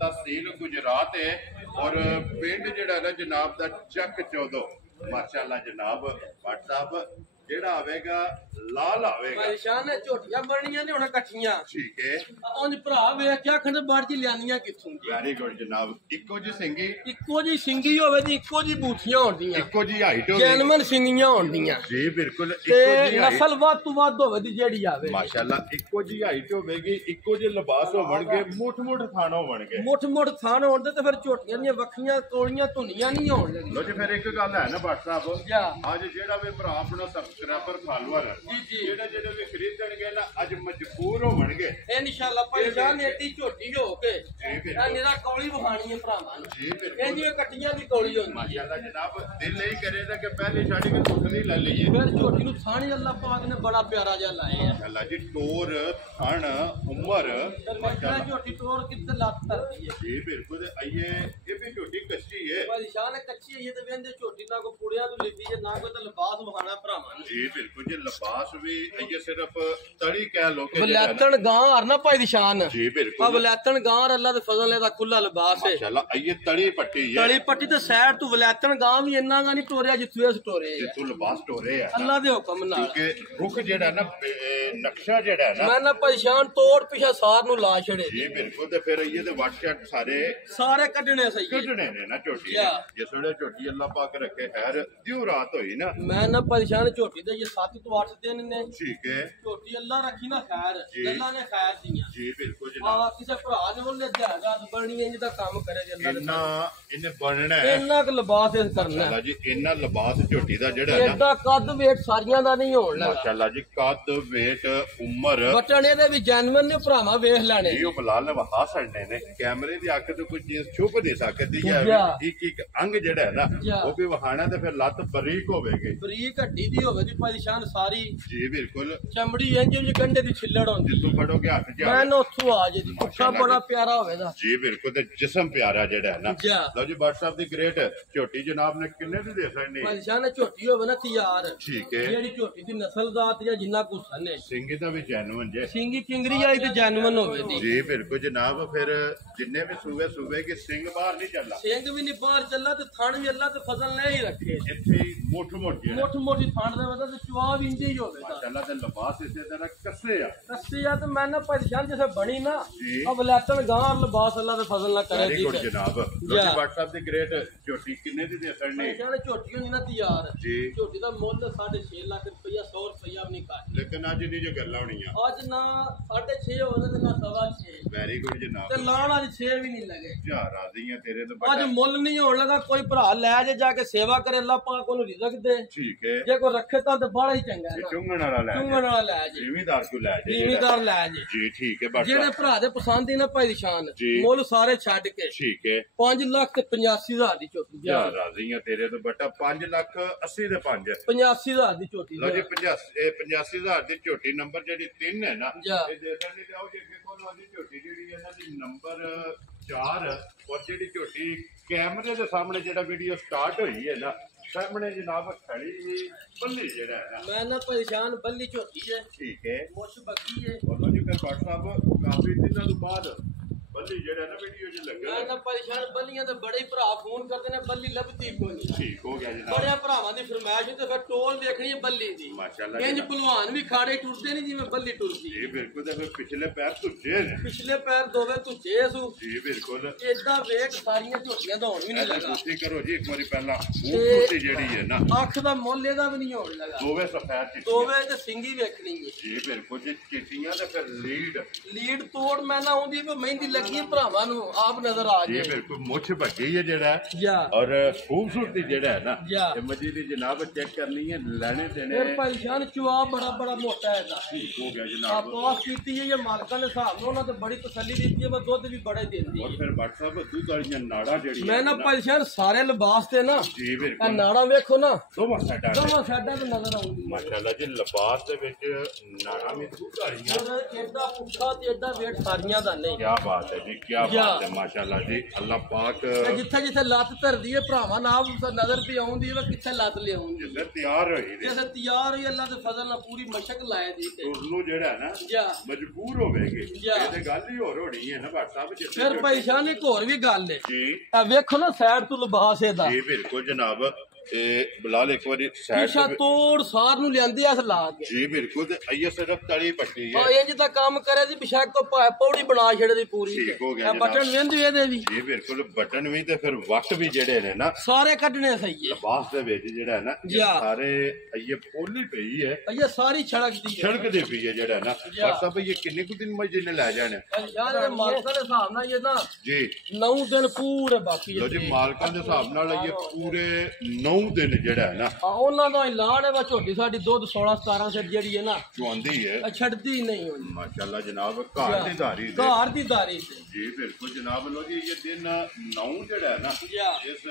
ਤਹਿਸੀਲ ਗੁਜਰਾਤ ਹੈ ਔਰ ਪਿੰਡ ਜਿਹੜਾ ਨਾ ਜਨਾਬ ਦਾ ਚੱਕ 14 ਮਾਸ਼ਾਅੱਲਾ ਜਨਾਬ WhatsApp ਜਿਹੜਾ ਆਵੇਗਾ ਲਾਲ ਆਵੇਗਾ ਬਾਦਸ਼ਾਹ ਨੇ ਝੋਟੀਆਂ ਬਣਨੀਆਂ ਨੇ ਹੁਣ ਇਕੱਠੀਆਂ ਠੀਕ ਹੈ ਉਹਨੇ ਭਰਾ ਵੇਖ ਕੇ ਆਖਣ ਬਾੜ ਜੀ ਲਿਆਨੀਆਂ ਕਿੱਥੋਂ ਵੈਰੀ ਗੁੱਡ ਜਨਾਬ ਇੱਕੋ ਜੀ ਸਿੰਗੀ ਇੱਕੋ ਜੀ ਸਿੰਗੀ ਹੋਵੇ ਦੀ ਇੱਕੋ ਜੀ ਬੂਥੀਆਂ ਹੋਣਦੀਆਂ ਇੱਕੋ ਜੀ ਹਾਈਟ ਹੋਵੇ ਜੈਨਮਨ ਸਿੰਗੀਆਂ ਹੋਣਦੀਆਂ ਜੀ ਬਿਲਕੁਲ ਇੱਕੋ ਤੇ ਜੀ ਨਸਲ ਵੱਧ ਤੋਂ ਵੱਧ ਹੋਵੇ ਦੀ ਜਿਹੜੀ ਆਵੇ ਮਾਸ਼ਾਅੱਲਾ ਇੱਕੋ ਜੀ ਹਾਈਟ ਹੋਵੇਗੀ ਇੱਕੋ ਜਿਹੇ ਲਿਬਾਸ ਹੋਣਗੇ ਮੁੱਠ ਥਾਣ ਹੋਣਗੇ ਮੁੱਠ ਥਾਣ ਹੋਣ ਤੇ ਫਿਰ ਝੋਟੀਆਂ ਦੀਆਂ ਵੱਖੀਆਂ ਕੋਲੀਆਂ ਧੁਨੀਆਂ ਨਹੀਂ ਹੋਣ ਲੱਗੀਆਂ ਲੋ ਜੀ ਫਿਰ ਇੱਕ ਗੱਲ ਹੈ ਨਾ WhatsApp ਅੱਜ ਜਿਹੜਾ ਵੀ ਭਰਾ ਆਪਣਾ ਸਬਸਕ੍ਰਾਈਬਰ ਫਾਲੋਅਰ ਜਿਹੜੇ ਵੀ ਖਰੀਦਣਗੇ ਨਾ ਅੱਜ ਮਜਬੂਰ ਹੋਣਗੇ ਇਨਸ਼ਾਅੱਲਾ ਭਾਈਜਾਨ ਏਡੀ ਝੋਟੀ ਹੋ ਕੇ ਇਹ ਨਿਰਾ ਕੌਲੀ ਵਹਾਣੀ ਹੈ ਭਰਾਵਾਂ ਨੂੰ ਇਹ ਜਿਵੇਂ ਕੱਟੀਆਂ ਦੀ ਕੌਲੀ ਹੁੰਦੀ ਮਾਸ਼ਾਅੱਲਾ ਜਨਾਬ ਦਿਲ ਨਹੀਂ ਕਰੇਗਾ ਕਿ ਪਹਿਲੇ ਛੱਡ ਕੇ ਸੁਸਲੀ ਲੈ ਲਈਏ ਫਿਰ ਝੋਟੀ ਨੂੰ ਥਾਣੀ ਅੱਲਾਹ ਪਾਕ ਨੇ ਬੜਾ ਪਿਆਰਾ ਜਿਹਾ ਲਾਇਆ ਹੈ ਅੱਲਾਹ ਜੀ ਟੋਰ ਥਣ ਉਮਰ ਮਾਸ਼ਾਅੱਲਾ ਝੋਟੀ ਟੋਰ ਕਿੱਥੇ ਲੱਤ ਧਰਦੀ ਹੈ ਜੀ ਬਿਲਕੁਲ ਆਈਏ ਇਹ ਵੀ ਝੋਟੀ ਕੱਚੀ ਹੈ ਭਾਈਜਾਨ ਕੱਚੀ ਹੈ ਤੇ ਵੇਂਦੇ ਝੋਟੀ ਨਾ ਕੋ ਪੁੜਿਆਂ ਤੋਂ ਲਿੱਤੀ ਜੇ ਨਾ ਕੋਈ ਤਾਂ ਲਿਬਾਸ ਵਹਾਣਾ ਭਰਾਵਾਂ ਨੂੰ ਜੀ ਬਿਲਕੁਲ ਜੀ ਲਿਬਾਸ ਵੀ ਇਹ ਸਿਰਫ ਤੜੀ ਕਹਿ ਲੋ ਕਿ ਵਲੈਤਣ ਗਾਂ ਹਰ ਨਾ ਭਾਈ ਦੀ ਸ਼ਾਨ ਜੀ ਬਿਲਕੁਲ ਆ ਵਲੈਤਣ ਗਾਂ ਅੱਲਾਹ ਦੇ ਫਜ਼ਲ ਨੇ ਦਾ ਖੁੱਲਾ ਲਿਬਾਸ ਹੈ ਮਾਸ਼ਾਅੱਲਾ ਇਹ ਤੜੀ ਪੱਟੀ ਹੈ ਤੜੀ ਪੱਟੀ ਤੇ ਸਾਈਡ ਤੋਂ ਵਲੈਤਣ ਗਾਂ ਵੀ ਇੰਨਾ ਗਾ ਨਹੀਂ ਟੋਰਿਆ ਜਿੱਥੋਂ ਇਸ ਟੋਰੇ ਜਿੱਥੋਂ ਲਿਬਾਸ ਟੋਰੇ ਆ ਅੱਲਾਹ ਦੇ ਹੁਕਮ ਨਾਲ ਕਿਉਂਕਿ ਰੁੱਖ ਜਿਹੜਾ ਨਾ ਨਕਸ਼ਾ ਜਿਹੜਾ ਹੈ ਨਾ ਮੈਂ ਨਾ ਪਰੇਸ਼ਾਨ ਤੋੜ ਪਿਛਾ ਸਾਰ ਨੂੰ ਲਾ ਛੜੇ ਜੀ ਬਿਲਕੁਲ ਤੇ ਫਿਰ ਇਹ ਤੇ WhatsApp ਸਾਰੇ ਕੱਢਣੇ ਸਹੀ ਕੱਢਣੇ ਨੇ ਨਾ ਝੋਟੀ ਜਿਸ ਵੇਲੇ ਝੋਟੀ ਅੱਲਾਹ ਪਾਕ ਰੱਖੇ ਖੈਰ ਦਿਉ ਰਾਤ ਹੋਈ ਨਾ ਮੈਂ ਨਾ ਪਰੇਸ਼ਾਨ ਝੋਟੀ ਦੇ 7 ਤੋਂ 8 ਦਿਨ ਨੇ ਠੀਕ ਹੈ ਝੋਟੀ ਅੱਲਾਹ ਰੱਖੀ ਨਾ ਖੈਰ ਅੱਲਾਹ ਨੇ ਖੈਰ ਦੀਆਂ ਜੀ ਬਿਲਕੁਲ ਜਨਾਬ ਕਿਸੇ ਭਰਾ ਨੇ ਉਹਨੇ ਜਹਾਜ਼ ਬਣਨੀ ਇੰਜ ਦਾ ਕੰਮ ਕਰੇ ਜੀ ਅੱਲਾਹ ਦੇ ਇਹਨੇ ਬਣਨਾ ਹੈ ਇੰਨਾ ਕੁ ਲਿਬਾਸ ਇਸ ਕਰਨਾ ਅੱਲਾਹ ਜੀ ਇੰਨਾ ਲਿਬਾਸ ਝੋਟੀ ਦਾ ਜਿਹੜਾ ਹੈ ਨਾ ਐਡਾ ਕੱਦ ਵੇਟ ਸਾਰੀਆਂ ਦਾ ਨਹੀਂ ਹੋਣ ਲੱਗਾ ਮਾਸ਼ਾਅੱਲਾ ਜੀ ਕੱਦ ਵੇਟ ਉਮਰ ਬਟਨ ਇਹਦੇ ਵੀ ਜੈਨੂਇਨ ਨੇ ਭਰਾਵਾ ਵੇਖ ਲੈਣੇ ਜੀ ਉਹ ਬਲਾਲ ਨੇ ਵਹਾ ਛੱਡਨੇ ਨੇ ਕੈਮਰੇ ਦੀ ਅੱਖ ਤੋਂ ਕੋਈ ਚੀਜ਼ ਛੁਪ ਨਹੀਂ ਸਕਦੀ ਹੈ ਇੱਕ ਅੰਗ ਜਿਹੜਾ ਹੈ ਨਾ ਉਹ ਵੀ ਵਹਾਣਾ ਤੇ ਫਿਰ ਲੱਤ ਬਰੀਕ ਹੋਵੇਗੀ ਬਰੀਕ ਹੱਡੀ ਦੀ ਹੋਵੇ ਦੀ ਪਰੇਸ਼ਾਨ ਸਾਰੀ ਜੀ ਬਿਲਕੁਲ ਚਮੜੀ ਇੰਜ ਇੰਜ ਗੰਡੇ ਦੀ ਛਿੱਲੜ ਹੁੰਦੀ ਜਿੱਥੋਂ ਫੜੋਗੇ ਹੱਥ ਜਾ ਮੈਂ ਉੱਥੋਂ ਆ ਜੇ ਦੀ ਪੁੱਠਾ ਬੜਾ ਪਿਆਰਾ ਹੋਵੇਗਾ ਜੀ ਬਿਲਕੁਲ ਤੇ ਜਿਸਮ ਪਿਆਰਾ ਜਿਹੜਾ ਹੈ ਨਾ ਲਓ ਜੀ WhatsApp ਦੀ ਗ੍ਰੇਟ ਝੋਟੀ ਜਨਾਬ ਨੇ ਕਿੰਨੇ ਦੀ ਦੇ ਸਕਦੇ ਪਰੇਸ਼ਾਨ ਝੋਟੀ ਹੋਵੇ ਨਾ ਤਿਆਰ ਠੀਕ ਹੈ ਜਿਹੜੀ ਝੋਟੀ ਦੀ ਨਸਲ ਜ਼ਾਤ ਜਾਂ ਜਿੰਨਾ ਕੁ ਸਨੇ ਸਿੰਗੀ ਦਾ ਵੀ ਜੈਨੂਇਨ ਜੇ ਸਿੰਗੀ ਕਿੰਗਰੀ ਆਈ ਤੇ ਜੈਨੂਇਨ ਹੋਵੇ ਦੀ ਜੀ ਬਿਲਕੁਲ ਜਨਾਬ ਫਿਰ ਜਿੰਨੇ ਵੀ ਸੂਬੇ ਕਿ ਸਿੰਘ ਬਾਹਰ ਨਹੀਂ ਚੱਲਾ ਸਿੰਘ ਵੀ ਨਹੀਂ ਬਾਹਰ ਚੱਲਾ ਤੇ ਥਣ ਵੀ ਅੱਲਾ ਤੇ ਫਜ਼ਲ ਨੇ ਹੀ ਰੱਖੇ ਇੱਥੇ ਮੁੱਠ ਮੋਟੀ ਥਣ ਦੇ ਵਜਾ ਤੇ ਚੁਆਬ ਇੰਜ ਹੀ ਹੋਵੇ ਮਾਸ਼ਾਅੱਲਾ ਤੇ ਲਿਬਾਸ ਇਸੇ ਤਰ੍ਹਾਂ ਕੱਸੇ ਆ ਤੇ ਮੈਂ ਨਾ ਪਰੇਸ਼ਾਨ ਜਿਵੇਂ ਬਣੀ ਨਾ ਆ ਵਲੈਤਨ ਗਾਂ ਲਿਬਾਸ ਅੱਲਾ ਦੇ ਫਜ਼ਲ ਨਾਲ ਕਰੇ ਦੀ ਜਨਾਬ ਲੋਕੀ WhatsApp ਦੀ ਗ੍ਰੇਟ ਝੋਟੀ ਕਿੰਨੇ ਦੀ ਦੇ ਸਕਦੇ ਕਹਿੰਦੇ ਝੋਟੀ ਹੁੰਦੀ ਨਾ ਤਿਆਰ ਜੀ ਝੋਟੀ ਦਾ ਮੁੱਲ 6.5 ਲੱਖ ਰੁਪਇਆ 100 ਰੁਪਇਆ ਵੀ ਨਹੀਂ ਕਰ ਲੇਕਿਨ ਅੱਜ ਨਹੀਂ ਜੋ ਗੱਲਾਂ ਹੋਣੀਆਂ ਅੱਜ ਨਾ 6.5 ਹੋਵੇ ਤੇ ਨਾ 6.5 ਵੈਰੀ ਗੁੱਡ ਜਨਾਬ ਤੇ ਲਾਣ ਅੱਜ 6 ਵੀ ਨਹੀਂ ਲੱਗੇ ਜਾ ਰਾਜ਼ੀਆਂ ਤੇਰੇ ਤੋਂ ਅੱਜ ਮੁੱਲ ਨਹੀਂ ਹੋਣ ਲੱਗਾ ਕੋਈ ਭਰਾ ਲੈ ਜੇ ਜਾ ਕੇ ਸੇਵਾ ਕਰੇ ਅੱਲਾਹ ਪਾਕ ਉਹਨੂੰ ਰਿਜ਼ਕ ਦੇ। ਠੀਕ ਹੈ ਜੇ ਕੋਈ ਰੱਖੇ ਤਾਂ ਬੜਾ ਹੀ ਚੰਗਾ ਹੈ। ਚੁੰਗਣ ਵਾਲਾ ਲੈ ਚੁੰਗਣ ਵਾਲਾ ਲੈ ਜੇ, ਜ਼ਿਮੀਦਾਰ ਕੋ ਲੈ ਜੇ, ਜ਼ਿਮੀਦਾਰ ਲੈ ਜੇ ਜੀ। ਠੀਕ ਹੈ ਬਾਬਾ ਜਿਹੜੇ ਭਰਾ ਦੇ ਪਸੰਦ ਹੀ ਨਾ ਭਾਈ ਸ਼ਾਨ ਜੀ। ਮੁੱਲ ਸਾਰੇ ਛੱਡ ਕੇ ਠੀਕ ਹੈ 5,85,000 ਦੀ ਝੋਟੀ ਜਾ ਰਾਜ਼ੀ ਆ ਤੇਰੇ ਤੋਂ ਬਟਾ 5,80,000 ਦੇ 5 85,000 ਦੀ ਝੋਟੀ ਲੋ ਜੀ 85,000 ਦੀ ਝੋਟੀ ਨੰਬਰ ਜਿਹੜੀ 3 ਹੈ ਨਾ ਜਾ। ਇਹ ਦੇ ਦੇਣੀ ਜਾਓ ਜੇ ਕੋਲ ਵਾਲੀ ਝੋਟੀ ਜਿਹੜੀ ਇਹਨਾਂ ਦੀ ਨੰਬਰ 4 ਔਰ ਜਿਹੜੀ ਝੋਟੀ ਕੈਮਰੇ ਦੇ ਸਾਹਮਣੇ ਜਿਹੜਾ ਵੀਡੀਓ ਸਟਾਰਟ ਹੋਈ ਹੈ ਨਾ ਸਾਹਮਣੇ ਜਨਾਬ ਖੜੀ ਬੱਲੀ ਜਿਹੜਾ ਹੈ ਨਾ ਮੈਂ ਨਾ ਪਰੇਸ਼ਾਨ ਬੱਲੀ ਝੋਟੀ ਹੈ। ਠੀਕ ਹੈ ਮੁੱਛ ਬੱਗੀ ਹੈ। ਬੋਲੋ ਜੀ ਫਿਰ WhatsApp ਕਾਫੀ ਦਿਨਾਂ ਤੋਂ ਬਾਅਦ ਬੱਲੀ ਜਿਹੜਾ ਨਾ ਵੀਡੀਓ 'ਚ ਲੱਗਾ ਮੈਂ ਨਾ ਪਰੇਸ਼ਾਨ ਬੱਲੀਆਂ ਤੇ ਬੜੇ ਭਰਾ ਫੋਨ ਕਰਦੇ ਨੇ ਬੱਲੀ ਲੱਭਦੀ ਕੋਈ ਨਹੀਂ। ਠੀਕ ਹੋ ਗਿਆ ਜਨਾਬ ਬੜਿਆ ਭਰਾਵਾਂ ਦੀ ਫਰਮਾਇਸ਼ ਤੇ ਫਿਰ ਟੋਲ ਦੇਖਣੀ ਹੈ ਬੱਲੀ ਦੀ। ਮਾਸ਼ਾਅੱਲਾ ਇੰਜ ਭਲਵਾਨ ਵੀ ਖਾੜੇ ਟੁੱਟਦੇ ਨਹੀਂ ਜਿਵੇਂ ਬੱਲੀ ਟੁੱਟਦੀ। ਜੀ ਬਿਲਕੁਲ ਤੇ ਫਿਰ ਪਿਛਲੇ ਪੈਰ ਧੁੱਜੇ ਨੇ ਪਿਛਲੇ ਪੈਰ ਦੋਵੇਂ ਧੁੱਚੇ ਸੂ ਜੀ ਬਿਲਕੁਲ ਏਦਾਂ ਵੇਖ ਸਾਰੀਆਂ ਝੋਟੀਆਂ ਦਾ ਹੋਣ ਵੀ ਨਹੀਂ ਲੱਗਾ। ਤੁਸੀਂ ਕਰੋ ਜੀ ਇੱਕ ਵਾਰੀ ਪਹਿਲਾਂ ਉਹ ਜਿਹੜੀ ਹੈ ਨਾ ਅੱਖ ਦਾ ਮੁੱਲ ਇਹਦਾ ਵੀ ਨਹੀਂ ਹੋਣ ਲੱਗਾ। ਦੋਵੇਂ ਸਫੈਦ ਚਿੱਟੀਆਂ ਦੋਵੇਂ ਤੇ ਸਿੰਗੀ ਵੇਖਣੀ ਹੈ ਜੀ ਬਿਲਕੁਲ ਜੀ ਚਿੱਟੀਆਂ ਤੇ ਫਿਰ ਲੀਡ ਤੋੜ ਮੈਂ ਨਾ ਆਉਂਦੀ ਵੀ ਮਹਿੰਦੀ ਲੱਗੀ ਭਰਾਵਾਂ ਨੂੰ ਆਪ ਨਜ਼ਰ ਆ ਜੀ ਜਾਏ। ਬਿਲਕੁਲ ਮੁੱਛ ਭੱਜੀ ਹੈ ਜਿਹੜਾ ਜਾ ਔਰ ਖੂਬਸੂਰਤੀ ਜਿਹੜਾ ਹੈ ਨਾ ਜਾ। ਇਹ ਮਜੀਦ ਦੀ ਜਨਾਬ ਚੈੱਕ ਕਰਨੀ ਹੈ ਲੈਣੇ ਦੇਣੇ ਫਿਰ ਭਾਈ ਸ਼ਾਨ ਚੁਆ ਬੜਾ ਮੋਟਾ ਹੈ ਦਾ ਠੀਕ ਹੋ ਗਿਆ ਆ ਜਨਾਬ ਪਾਸ ਕੀਤੀ ਹੈ ਇਹ ਮਾਲਕਾਂ ਦੇ ਹਿਸਾਬ ਨਾਲ ਉਹਨਾਂ ਤੇ ਬੜੀ ਤਸੱਲੀ ਦਿੱਤੀ ਹੈ ਮੈਂ ਦੁੱਧ ਵੀ ਬੜਾ ਦਿੰਦੀ ਔਰ ਹੈ। ਫਿਰ WhatsApp ਦੁੱਧ ਵਾਲੀਆਂ ਨਾੜਾਂ ਜਿਹੜੀਆਂ ਮੈਂ ਨਾ ਭਾਈ ਸ਼ਾਨ ਸਾਰੇ ਲਿਬਾਸ ਤੇ ਨਾ ਜੀ ਇਹ ਬਿਲਕੁਲ ਨਾੜਾ ਵੇਖੋ ਨਾ ਦੋਵਾਂ ਸਾਈਡਾਂ ਦੋਵਾਂ ਸਾਈਡਾਂ ਤੇ ਨਜ਼ਰ ਆਉਂਦੀ ਹੈ। ਮਾਸ਼ਾਅੱਲਾ ਜੀ ਲਿਬਾਸ ਦੇ ਵਿੱਚ ਨਾੜਾਂ ਵੀ ਦੁੱਧ ਵਾਲੀਆਂ ਔਰ ਏਡਾ ਪੁੱਠਾ ਤੇ ਏਡਾ ਵੇਟ ਸਾਰੀਆਂ ਦਾ ਨਹੀਂ। ਕੀ ਬਾਤ ਹੈ ਜੀ ਕੀ ਬਾਤ ਹੈ ਮਾਸ਼ਾਅੱਲਾ ਜੀ ਅੱਲਾਹ ਪਾਕ ਜਿੱਥੇ ਜਿੱਥੇ ਲੱਤ ਧਰਦੀ ਹੈ ਭਰਾਵਾਂ ਨਾਲ ਨਜ਼ਰ ਤੇ ਆਉਂਦੀ ਹੈ ਕਿੱਥੇ ਲੱਤ ਲਿਆਉਂਦੀ ਜਿੱਥੇ ਤਿਆਰ ਹੋਈ ਨੇ ਜਿਵੇਂ ਤਿਆਰ ਹੋਈ ਅੱਲਾ ਦੇ ਫਜ਼ਲ ਨਾਲ ਪੂਰੀ ਮਸ਼ਕ ਲਾਏ ਦੀ ਤੇ ਉਹਨੂੰ ਜਿਹੜਾ ਨਾ ਜਾ ਮਜਬੂਰ ਹੋਵੇਗੇ ਜਾ। ਇਹ ਤੇ ਗੱਲ ਹੀ ਹੋਰ ਹੋਣੀ ਹੈ ਨਾ WhatsApp ਜਿੱਥੇ ਫਿਰ ਭਾਈ ਸ਼ਾਨ ਇੱਕ ਹੋਰ ਵੀ ਗੱਲ ਹੈ ਜੀ ਆ ਵੇਖੋ ਨਾ ਸਾਈਡ ਤੋਂ ਲਿਬਾਸ ਇਹਦਾ ਜੀ ਬਿਲਕੁਲ ਜਨਾਬ ਇਹ ਬਲਾਲ ਇੱਕ ਵਾਰੀ ਸਾਈਡ ਸ਼ੀਸ਼ਾ ਤੋੜ ਸਾਰ ਨੂੰ ਲਿਆਂਦੇ ਆ ਲਾ ਕੇ। ਜੀ ਬਿਲਕੁਲ ਤੇ ਇਹ ਸਿਰਫ ਤਲੀ ਪੱਟੀ ਹੈ ਆ ਇੰਜ ਦਾ ਕੰਮ ਕਰੇ ਦੀ ਬਿਸ਼ੱਕ ਕੋ ਪੌੜੀ ਬਣਾ ਛੱਡਦੀ ਪੂਰੀ ਠੀਕ ਹੋ ਗਿਆ ਆ ਜਨਾਬ। ਬਟਨ ਵੇਂਦੇ ਇਹਦੇ ਵੀ ਜੀ ਬਿਲਕੁਲ ਬਟਨ ਵੀ ਤੇ ਫਿਰ ਵੱਟ ਵੀ ਜਿਹੜੇ ਨੇ ਨਾ ਸਾਰੇ ਕੱਢਣੇ ਸਹੀ ਹੈ। ਲਿਬਾਸ ਦੇ ਵਿੱਚ ਜਿਹੜਾ ਹੈ ਨਾ ਇਹ ਜਾ। ਸਾਰੇ ਇਹ ਪੋਲੀ ਪਈ ਹੈ ਇਹ ਸਾਰੀ ਛੜਕਦੀ ਹੈ। ਛੜਕ ਦੇ ਪਈ ਹੈ ਜਿਹੜਾ ਨਾ ਜਾ। WhatsApp ਇਹ ਕਿੰਨੇ ਕੁ ਦਿਨ ਮਜੇ ਨੇ ਲੈ ਜਾਣੇ ਯਾਰ ਇਹ ਮਾਲਕਾਂ ਦੇ ਹਿਸਾਬ ਨਾਲ ਇਹ ਨਾ ਜੀ 9 ਦਿਨ ਪੂਰੇ ਬਾਕੀ ਲੋ ਜੀ ਮਾਲਕਾਂ ਦੇ ਹਿਸਾਬ ਨਾਲ ਇਹ ਪੂਰੇ 9 ਦਿਨ ਜਿਹੜਾ ਹੈ ਨਾ ਆ ਉਹਨਾਂ ਦਾ ਐਲਾਨ ਹੈ ਵਾ ਝੋਟੀ ਸਾਡੀ ਦੁੱਧ 16-17 ਸਿਰ ਜਿਹੜੀ ਹੈ ਨਾ ਚੁਆਂਦੀ ਹੈ ਇਹ ਛੱਡਦੀ ਨਹੀਂ ਹੋਣੀ। ਮਾਸ਼ਾਅੱਲਾ ਜਨਾਬ ਘਰ ਦੀ ਧਾਰੀ ਤੇ ਘਰ ਦੀ ਦਾਰੀ ਤੇ ਜੀ ਬਿਲਕੁਲ ਜਨਾਬ ਲੋ ਜੀ ਇਹ ਦਿਨ 9 ਜਿਹੜਾ ਹੈ ਨਾ ਜਾ। ਇਸ